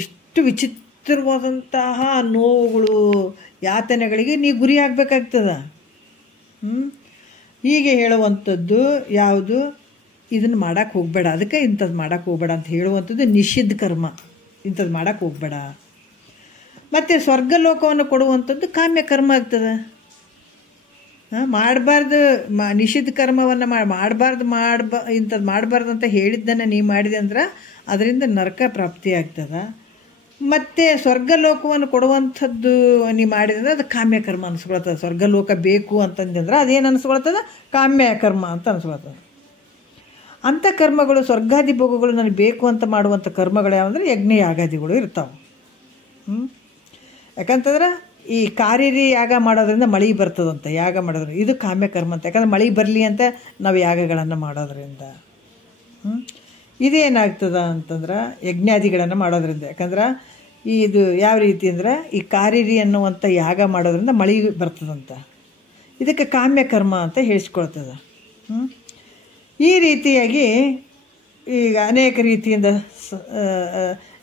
ಇಷ್ಟು ವಿಚಿತ್ರವಾದಂತಹ ನೋವುಗಳು, ಯಾತನೆಗಳಿಗೆ ನೀ ಗುರಿ ಆಗಬೇಕಾಗ್ತದ. ಹೀಗೆ ಹೇಳುವಂಥದ್ದು ಯಾವುದು, ಇದನ್ನು ಮಾಡೋಕ್ಕೆ ಹೋಗಬೇಡ, ಅದಕ್ಕೆ ಇಂಥದ್ದು ಮಾಡೋಕ್ಕೆ ಹೋಗಬೇಡ ಅಂತ ಹೇಳುವಂಥದ್ದು ನಿಷಿದ್ಧ ಕರ್ಮ. ಇಂಥದ್ದು ಮಾಡೋಕ್ಕೆ ಹೋಗಬೇಡ. ಮತ್ತು ಸ್ವರ್ಗಲೋಕವನ್ನು ಕೊಡುವಂಥದ್ದು ಕಾಮ್ಯ ಕರ್ಮ ಆಗ್ತದೆ. ಮಾಡಬಾರ್ದು, ನಿಷಿದ್ಧ ಕರ್ಮವನ್ನು ಮಾಡಬಾರ್ದು, ಇಂಥದ್ದು ಮಾಡಬಾರ್ದು ಅಂತ ಹೇಳಿದ್ದನ್ನು ನೀವು ಮಾಡಿದೆ ಅಂದ್ರೆ ಅದರಿಂದ ನರಕ ಪ್ರಾಪ್ತಿ ಆಗ್ತದೆ. ಮತ್ತು ಸ್ವರ್ಗಲೋಕವನ್ನು ಕೊಡುವಂಥದ್ದು ನೀವು ಮಾಡಿದ್ರೆ ಅದು ಕಾಮ್ಯ ಕರ್ಮ ಅನಿಸ್ಕೊಳ್ತದೆ. ಸ್ವರ್ಗಲೋಕ ಬೇಕು ಅಂತಂದ್ರೆ ಅದೇನು ಅನಿಸ್ಕೊಳ್ತದೆ, ಕಾಮ್ಯ ಕರ್ಮ ಅಂತ ಅನಿಸ್ಕೊಳ್ತದೆ. ಅಂಥ ಕರ್ಮಗಳು, ಸ್ವರ್ಗಾದಿ ಭೋಗಗಳು ನನಗೆ ಬೇಕು ಅಂತ ಮಾಡುವಂಥ ಕರ್ಮಗಳು ಯಾವಂದ್ರೆ ಯಜ್ಞ ಯಾಗಾದಿಗಳು ಇರ್ತಾವೆ. ಯಾಕಂತಂದ್ರೆ ಈ ಕಾರಿರಿ ಯಾಗ ಮಾಡೋದ್ರಿಂದ ಮಳೆ ಬರ್ತದಂತೆ, ಯಾಗ ಮಾಡೋದ್ರಿಂದ ಇದು ಕಾಮ್ಯ ಕರ್ಮ ಅಂತ. ಯಾಕಂದ್ರೆ ಮಳೆ ಬರಲಿ ಅಂತ ನಾವು ಯಾಗಗಳನ್ನು ಮಾಡೋದ್ರಿಂದ. ಇದೇನಾಗ್ತದ ಅಂತಂದ್ರೆ ಯಜ್ಞಾದಿಗಳನ್ನು ಮಾಡೋದ್ರಿಂದ. ಯಾಕಂದ್ರೆ ಇದು ಯಾವ ರೀತಿ ಅಂದ್ರೆ ಈ ಕಾರಿರಿ ಅನ್ನುವಂಥ ಯಾಗ ಮಾಡೋದ್ರಿಂದ ಮಳೆ ಬರ್ತದಂತ, ಇದಕ್ಕೆ ಕಾಮ್ಯ ಕರ್ಮ ಅಂತ ಹೇಳಿಸ್ಕೊಳ್ತದೆ. ಈ ರೀತಿಯಾಗಿ ಈಗ ಅನೇಕ ರೀತಿಯಿಂದ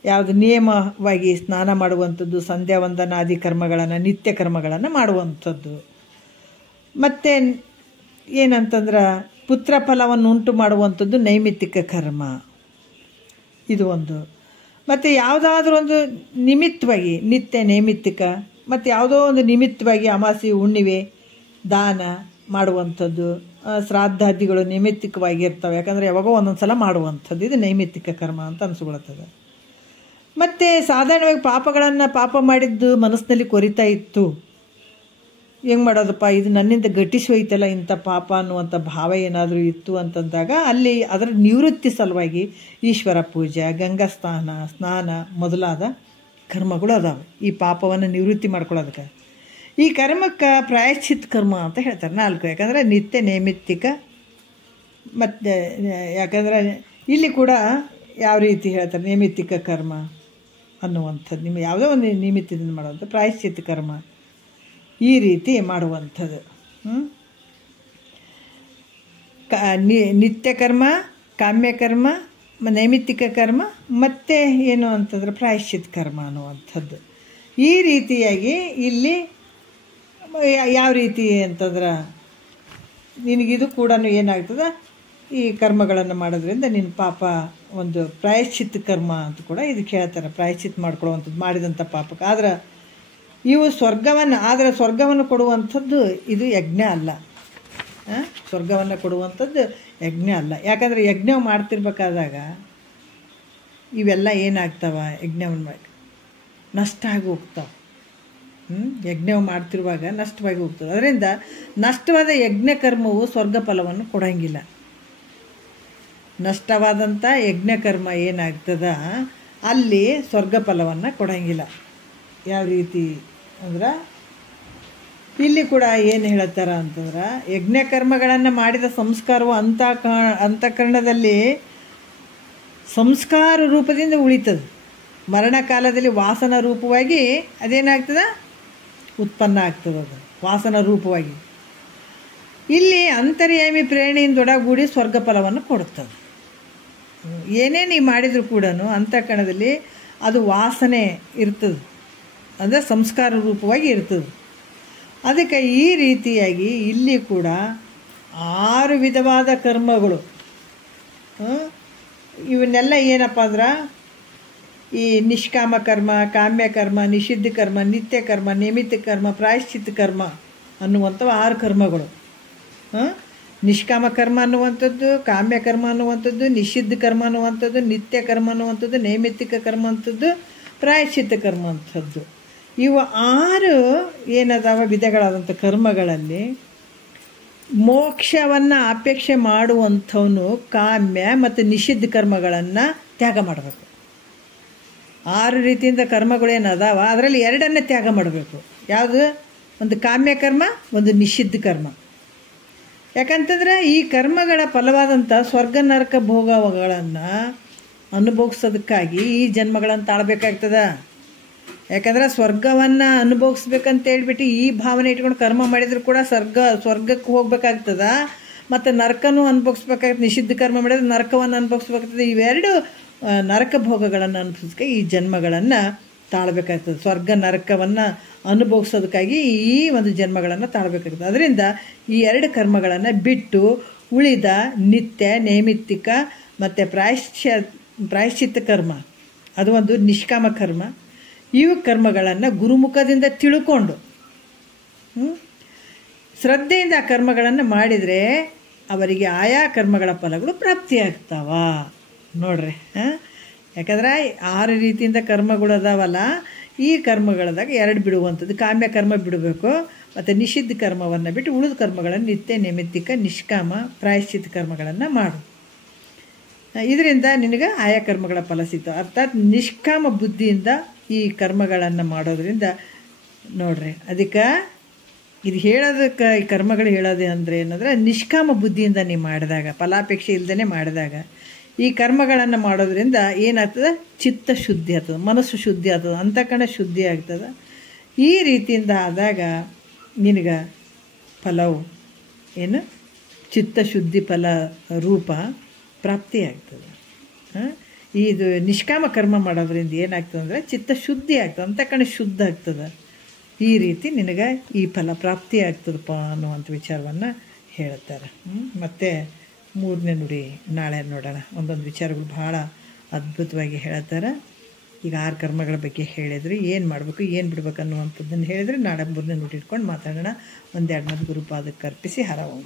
ಯಾವುದು ನಿಯಮವಾಗಿ ಸ್ನಾನ ಮಾಡುವಂಥದ್ದು, ಸಂಧ್ಯಾ ವಂದನಾದಿ ಕರ್ಮಗಳನ್ನು, ನಿತ್ಯ ಕರ್ಮಗಳನ್ನು ಮಾಡುವಂಥದ್ದು. ಮತ್ತು ಏನಂತಂದ್ರೆ ಪುತ್ರ ಫಲವನ್ನು ಉಂಟು ಮಾಡುವಂಥದ್ದು ನೈಮಿತ್ತಿಕ ಕರ್ಮ, ಇದು ಒಂದು. ಮತ್ತು ಯಾವುದಾದ್ರೂ ಒಂದು ನಿಮಿತ್ತವಾಗಿ ನಿತ್ಯ ನೈಮಿತ್ತಿಕ, ಮತ್ತು ಯಾವುದೋ ಒಂದು ನಿಮಿತ್ತವಾಗಿ ಅಮಾವಾಸ್ಯೆ ಹುಣ್ಣಿಮೆ ದಾನ ಮಾಡುವಂಥದ್ದು, ಶ್ರಾದ್ದಾದಿಗಳು ನೈಮಿತ್ತಿಕವಾಗಿರ್ತವೆ. ಯಾಕಂದರೆ ಯಾವಾಗೋ ಒಂದೊಂದು ಸಲ ಮಾಡುವಂಥದ್ದು, ಇದು ನೈಮಿತ್ತಿಕ ಕರ್ಮ ಅಂತ ಅನಿಸ್ಕೊಳ್ತದೆ. ಮತ್ತು ಸಾಧಾರಣವಾಗಿ ಪಾಪ ಮಾಡಿದ್ದು ಮನಸ್ಸಿನಲ್ಲಿ ಕೊರಿತಾ ಇತ್ತು, ಹೆಂಗೆ ಮಾಡೋದಪ್ಪ, ಇದು ನನ್ನಿಂದ ಘಟಿಸಿ ಹೋಯ್ತಲ್ಲ ಇಂಥ ಪಾಪ ಅನ್ನುವಂಥ ಭಾವ ಏನಾದರೂ ಇತ್ತು ಅಂತಂದಾಗ ಅಲ್ಲಿ ಅದರ ನಿವೃತ್ತಿ ಸಲುವಾಗಿ ಈಶ್ವರ ಪೂಜೆ, ಗಂಗಾ ಸ್ನಾನ ಮೊದಲಾದ ಕರ್ಮಗಳು ಅದಾವೆ ಈ ಪಾಪವನ್ನು ನಿವೃತ್ತಿ ಮಾಡ್ಕೊಳ್ಳೋದಕ್ಕೆ. ಈ ಕರ್ಮಕ್ಕೆ ಪ್ರಾಯಶ್ಚಿತ್ ಕರ್ಮ ಅಂತ ಹೇಳ್ತಾರೆ 4. ಯಾಕಂದರೆ ನಿತ್ಯ ನೈಮಿತ್ತಿಕ, ಮತ್ತು ಯಾಕಂದರೆ ಇಲ್ಲಿ ಕೂಡ ಯಾವ ರೀತಿ ಹೇಳ್ತಾರೆ, ನೈಮಿತ್ತಿಕ ಕರ್ಮ ಅನ್ನುವಂಥದ್ದು ನಿಮ್ಮ ಯಾವುದೋ ಒಂದು ನಿಮಿತ್ತದಿಂದ ಮಾಡುವಂಥ ಪ್ರಾಯಶ್ಚಿತ್ ಕರ್ಮ, ಈ ರೀತಿ ಮಾಡುವಂಥದ್ದು. ನಿತ್ಯ ಕರ್ಮ, ಕಾಮ್ಯ ಕರ್ಮ, ನೈಮಿತ್ತಿಕ ಕರ್ಮ, ಮತ್ತು ಏನು ಅಂತಂದ್ರೆ ಪ್ರಾಯಶ್ಚಿತ್ ಕರ್ಮ ಅನ್ನುವಂಥದ್ದು. ಈ ರೀತಿಯಾಗಿ ಇಲ್ಲಿ ಯಾವ ರೀತಿ ಅಂತಂದ್ರೆ ನಿನಗಿದು ಕೂಡ ಏನಾಗ್ತದೆ, ಈ ಕರ್ಮಗಳನ್ನು ಮಾಡೋದ್ರಿಂದ ನಿನ್ನ ಪಾಪ ಒಂದು ಪ್ರಾಯಶ್ಚಿತ್ ಕರ್ಮ ಅಂತ ಕೂಡ ಇದಕ್ಕೆ ಹೇಳ್ತಾರೆ. ಪ್ರಾಯಶ್ಚಿತ್ ಮಾಡ್ಕೊಳ್ಳುವಂಥದ್ದು ಮಾಡಿದಂಥ ಪಾಪಕ್ಕೆ. ಆದ್ರೆ ಇವು ಸ್ವರ್ಗವನ್ನು ಕೊಡುವಂಥದ್ದು ಇದು ಯಜ್ಞ ಅಲ್ಲ. ಸ್ವರ್ಗವನ್ನು ಕೊಡುವಂಥದ್ದು ಯಜ್ಞ ಅಲ್ಲ. ಯಾಕಂದರೆ ಯಜ್ಞ ಮಾಡ್ತಿರ್ಬೇಕಾದಾಗ ಇವೆಲ್ಲ ಏನಾಗ್ತಾವ, ಯಜ್ಞವನ್ನು ನಷ್ಟ ಆಗಿ ಹೋಗ್ತಾವೆ. ಯಜ್ಞ ಮಾಡ್ತಿರುವಾಗ ನಷ್ಟವಾಗಿ ಹೋಗ್ತದೆ. ಅದರಿಂದ ನಷ್ಟವಾದ ಯಜ್ಞ ಕರ್ಮವು ಸ್ವರ್ಗ ಫಲವನ್ನು ಕೊಡೋಂಗಿಲ್ಲ. ನಷ್ಟವಾದಂಥ ಯಜ್ಞ ಕರ್ಮ ಏನಾಗ್ತದ ಅಲ್ಲಿ ಸ್ವರ್ಗ ಫಲವನ್ನು ಕೊಡೋಂಗಿಲ್ಲ. ಯಾವ ರೀತಿ ಅಂದ್ರೆ ಇಲ್ಲಿ ಕೂಡ ಏನು ಹೇಳ್ತಾರ ಅಂತಂದ್ರೆ, ಯಜ್ಞ ಕರ್ಮಗಳನ್ನು ಮಾಡಿದ ಸಂಸ್ಕಾರವು ಅಂತಃಕರಣದಲ್ಲಿ ಸಂಸ್ಕಾರ ರೂಪದಿಂದ ಉಳಿತದೆ. ಮರಣ ಕಾಲದಲ್ಲಿ ವಾಸನ ರೂಪವಾಗಿ ಅದೇನಾಗ್ತದೆ, ಉತ್ಪನ್ನ ಆಗ್ತದೆ. ಅದು ವಾಸನ ರೂಪವಾಗಿ ಇಲ್ಲಿ ಅಂತರ್ಯಾಮಿ ಪ್ರೇರಣೆಯಿಂದ ಒಡಗೂಡಿ ಸ್ವರ್ಗ ಫಲವನ್ನು ಕೊಡುತ್ತದೆ. ಏನೇ ನೀವು ಮಾಡಿದರೂ ಕೂಡ ಅಂತಃಕರಣದಲ್ಲಿ ಅದು ವಾಸನೆ ಇರ್ತದೆ, ಅಂದರೆ ಸಂಸ್ಕಾರ ರೂಪವಾಗಿ ಇರ್ತದೆ. ಅದಕ್ಕೆ ಈ ರೀತಿಯಾಗಿ ಇಲ್ಲಿ ಕೂಡ 6 ವಿಧವಾದ ಕರ್ಮಗಳು. ಇವನ್ನೆಲ್ಲ ಏನಪ್ಪ ಅಂದ್ರೆ ಈ ನಿಷ್ಕಾಮ ಕರ್ಮ, ಕಾಮ್ಯ ಕರ್ಮ, ನಿಷಿದ್ಧ ಕರ್ಮ, ನಿತ್ಯ ಕರ್ಮ, ನೈಮಿತ್ತಿಕ ಕರ್ಮ, ಪ್ರಾಯಶ್ಚಿತ್ತ ಕರ್ಮ ಅನ್ನುವಂಥವು 6 ಕರ್ಮಗಳು. ನಿಷ್ಕಾಮ ಕರ್ಮ ಅನ್ನುವಂಥದ್ದು, ಕಾಮ್ಯ ಕರ್ಮ ಅನ್ನುವಂಥದ್ದು, ನಿಷಿದ್ಧ ಕರ್ಮ ಅನ್ನುವಂಥದ್ದು, ನಿತ್ಯ ಕರ್ಮ ಅನ್ನುವಂಥದ್ದು, ನೈಮಿತ್ತಿಕ ಕರ್ಮ ಅಂಥದ್ದು, ಪ್ರಾಯಶ್ಚಿತ್ತ ಕರ್ಮ ಅಂಥದ್ದು. ಇವು 6 ಏನದಾವ ವಿಧಗಳಾದಂಥ ಕರ್ಮಗಳಲ್ಲಿ ಮೋಕ್ಷವನ್ನು ಅಪೇಕ್ಷೆ ಮಾಡುವಂಥವನು ಕಾಮ್ಯ ಮತ್ತು ನಿಷಿದ್ಧ ಕರ್ಮಗಳನ್ನು ತ್ಯಾಗ ಮಾಡಬೇಕು. 6 ರೀತಿಯಿಂದ ಕರ್ಮಗಳೇನು ಅದಾವ, ಅದರಲ್ಲಿ 2 ತ್ಯಾಗ ಮಾಡಬೇಕು. ಯಾವುದು? ಒಂದು ಕಾಮ್ಯ ಕರ್ಮ, ಒಂದು ನಿಷಿದ್ಧ ಕರ್ಮ. ಯಾಕಂತಂದರೆ ಈ ಕರ್ಮಗಳ ಫಲವಾದಂಥ ಸ್ವರ್ಗ ನರಕ ಭೋಗಗಳನ್ನು ಅನುಭವಿಸೋದಕ್ಕಾಗಿ ಈ ಜನ್ಮಗಳನ್ನು ತಾಳಬೇಕಾಗ್ತದೆ. ಯಾಕಂದರೆ ಸ್ವರ್ಗವನ್ನು ಅನುಭವಿಸ್ಬೇಕಂತ ಹೇಳ್ಬಿಟ್ಟು ಈ ಭಾವನೆ ಇಟ್ಕೊಂಡು ಕರ್ಮ ಮಾಡಿದರೂ ಕೂಡ ಸ್ವರ್ಗಕ್ಕೆ ಹೋಗ್ಬೇಕಾಗ್ತದೆ, ಮತ್ತು ನರಕನೂ ಅನುಭವಿಸ್ಬೇಕಾಗ್ತದೆ. ನಿಷಿದ್ಧ ಕರ್ಮ ಮಾಡಿದ್ರೆ ನರಕವನ್ನು ಅನುಭವಿಸ್ಬೇಕಾಗ್ತದೆ. ಇವೆರಡು ನರಕ ಭೋಗಗಳನ್ನು ಅನುಭವಿಸೋಕ್ಕೆ ಈ ಜನ್ಮಗಳನ್ನು ತಾಳಬೇಕಾಗ್ತದೆ. ಸ್ವರ್ಗ ನರಕವನ್ನು ಅನುಭವಿಸೋದಕ್ಕಾಗಿ ಈ ಒಂದು ಜನ್ಮಗಳನ್ನು ತಾಳಬೇಕಾಗ್ತದೆ. ಅದರಿಂದ ಈ 2 ಕರ್ಮಗಳನ್ನು ಬಿಟ್ಟು ಉಳಿದ ನಿತ್ಯ, ನೈಮಿತ್ತಿಕ ಮತ್ತು ಪ್ರಾಯಶ್ಚಿತ್ತ ಕರ್ಮ, ಅದು ಒಂದು ನಿಷ್ಕಾಮ ಕರ್ಮ, ಇವು ಕರ್ಮಗಳನ್ನು ಗುರುಮುಖದಿಂದ ತಿಳ್ಕೊಂಡು ಶ್ರದ್ಧೆಯಿಂದ ಆ ಕರ್ಮಗಳನ್ನು ಮಾಡಿದರೆ ಅವರಿಗೆ ಆಯಾ ಕರ್ಮಗಳ ಫಲಗಳು ಪ್ರಾಪ್ತಿಯಾಗ್ತಾವ. ನೋಡ್ರಿ, ಯಾಕಂದ್ರೆ 6 ರೀತಿಯಿಂದ ಕರ್ಮಗಳು ಅದಾವಲ್ಲ, ಈ ಕರ್ಮಗಳದಾಗ 2 ಬಿಡುವಂಥದ್ದು. ಕಾಮ್ಯ ಕರ್ಮ ಬಿಡಬೇಕು, ಮತ್ತು ನಿಷಿದ್ಧ ಕರ್ಮವನ್ನು ಬಿಟ್ಟು ಉಳಿದ ಕರ್ಮಗಳನ್ನು ನಿತ್ಯ, ನೈಮಿತ್ತಿಕ, ನಿಷ್ಕಾಮ, ಪ್ರಾಯಶ್ಚಿತ್ತ ಕರ್ಮಗಳನ್ನು ಮಾಡು. ಇದರಿಂದ ನಿನಗೆ ಆಯಾ ಕರ್ಮಗಳ ಫಲ ಸಿಗ್ತವೆ. ಅರ್ಥಾತ್ ನಿಷ್ಕಾಮ ಬುದ್ಧಿಯಿಂದ ಈ ಕರ್ಮಗಳನ್ನು ಮಾಡೋದ್ರಿಂದ ನೋಡ್ರಿ, ಅದಕ್ಕೆ ಇದು ಹೇಳೋದಕ್ಕೆ ಈ ಕರ್ಮಗಳು ಹೇಳೋದು ಅಂದರೆ ಏನಂದರೆ ನಿಷ್ಕಾಮ ಬುದ್ಧಿಯಿಂದ ನೀವು ಮಾಡಿದಾಗ, ಫಲಾಪೇಕ್ಷೆ ಇಲ್ಲದೇ ಮಾಡಿದಾಗ ಈ ಕರ್ಮಗಳನ್ನು ಮಾಡೋದ್ರಿಂದ ಏನಾಗ್ತದೆ? ಚಿತ್ತ ಶುದ್ಧಿ ಆಗ್ತದೆ, ಮನಸ್ಸು ಶುದ್ಧಿ ಆಗ್ತದೆ, ಅಂತಃಕರಣ ಶುದ್ಧಿ ಆಗ್ತದೆ. ಈ ರೀತಿಯಿಂದ ಆದಾಗ ನಿನಗೆ ಫಲವು ಏನು ಚಿತ್ತಶುದ್ಧಿ ಫಲ ರೂಪ ಪ್ರಾಪ್ತಿಯಾಗ್ತದೆ. ಇದು ನಿಷ್ಕಾಮ ಕರ್ಮ ಮಾಡೋದ್ರಿಂದ ಏನಾಗ್ತದೆ ಅಂದರೆ ಚಿತ್ತಶುದ್ಧಿ ಆಗ್ತದೆ, ಅಂತಃಕರಣ ಶುದ್ಧ ಆಗ್ತದೆ. ಈ ರೀತಿ ನಿನಗೆ ಈ ಫಲ ಪ್ರಾಪ್ತಿ ಆಗ್ತದಪ್ಪ ಅನ್ನುವಂಥ ವಿಚಾರವನ್ನು ಹೇಳ್ತಾರೆ. ಮತ್ತು 3ನೇ ನುಡಿ ನಾಳೆ ನೋಡೋಣ. ಒಂದೊಂದು ವಿಚಾರಗಳು ಭಾಳ ಅದ್ಭುತವಾಗಿ ಹೇಳ್ತಾರೆ. ಈಗ 6 ಕರ್ಮಗಳ ಬಗ್ಗೆ ಹೇಳಿದ್ರು, ಏನು ಮಾಡಬೇಕು, ಏನು ಬಿಡ್ಬೇಕು ಅನ್ನುವಂಥದ್ದನ್ನು ಹೇಳಿದರೆ ನಾಳೆ 3ನೇ ನುಡಿ ಇಟ್ಕೊಂಡು ಮಾತಾಡೋಣ. 1-2 ಗುರುಪಾದಕ್ಕೆ ಅರ್ಪಿಸಿ ಹರ ಓಂ.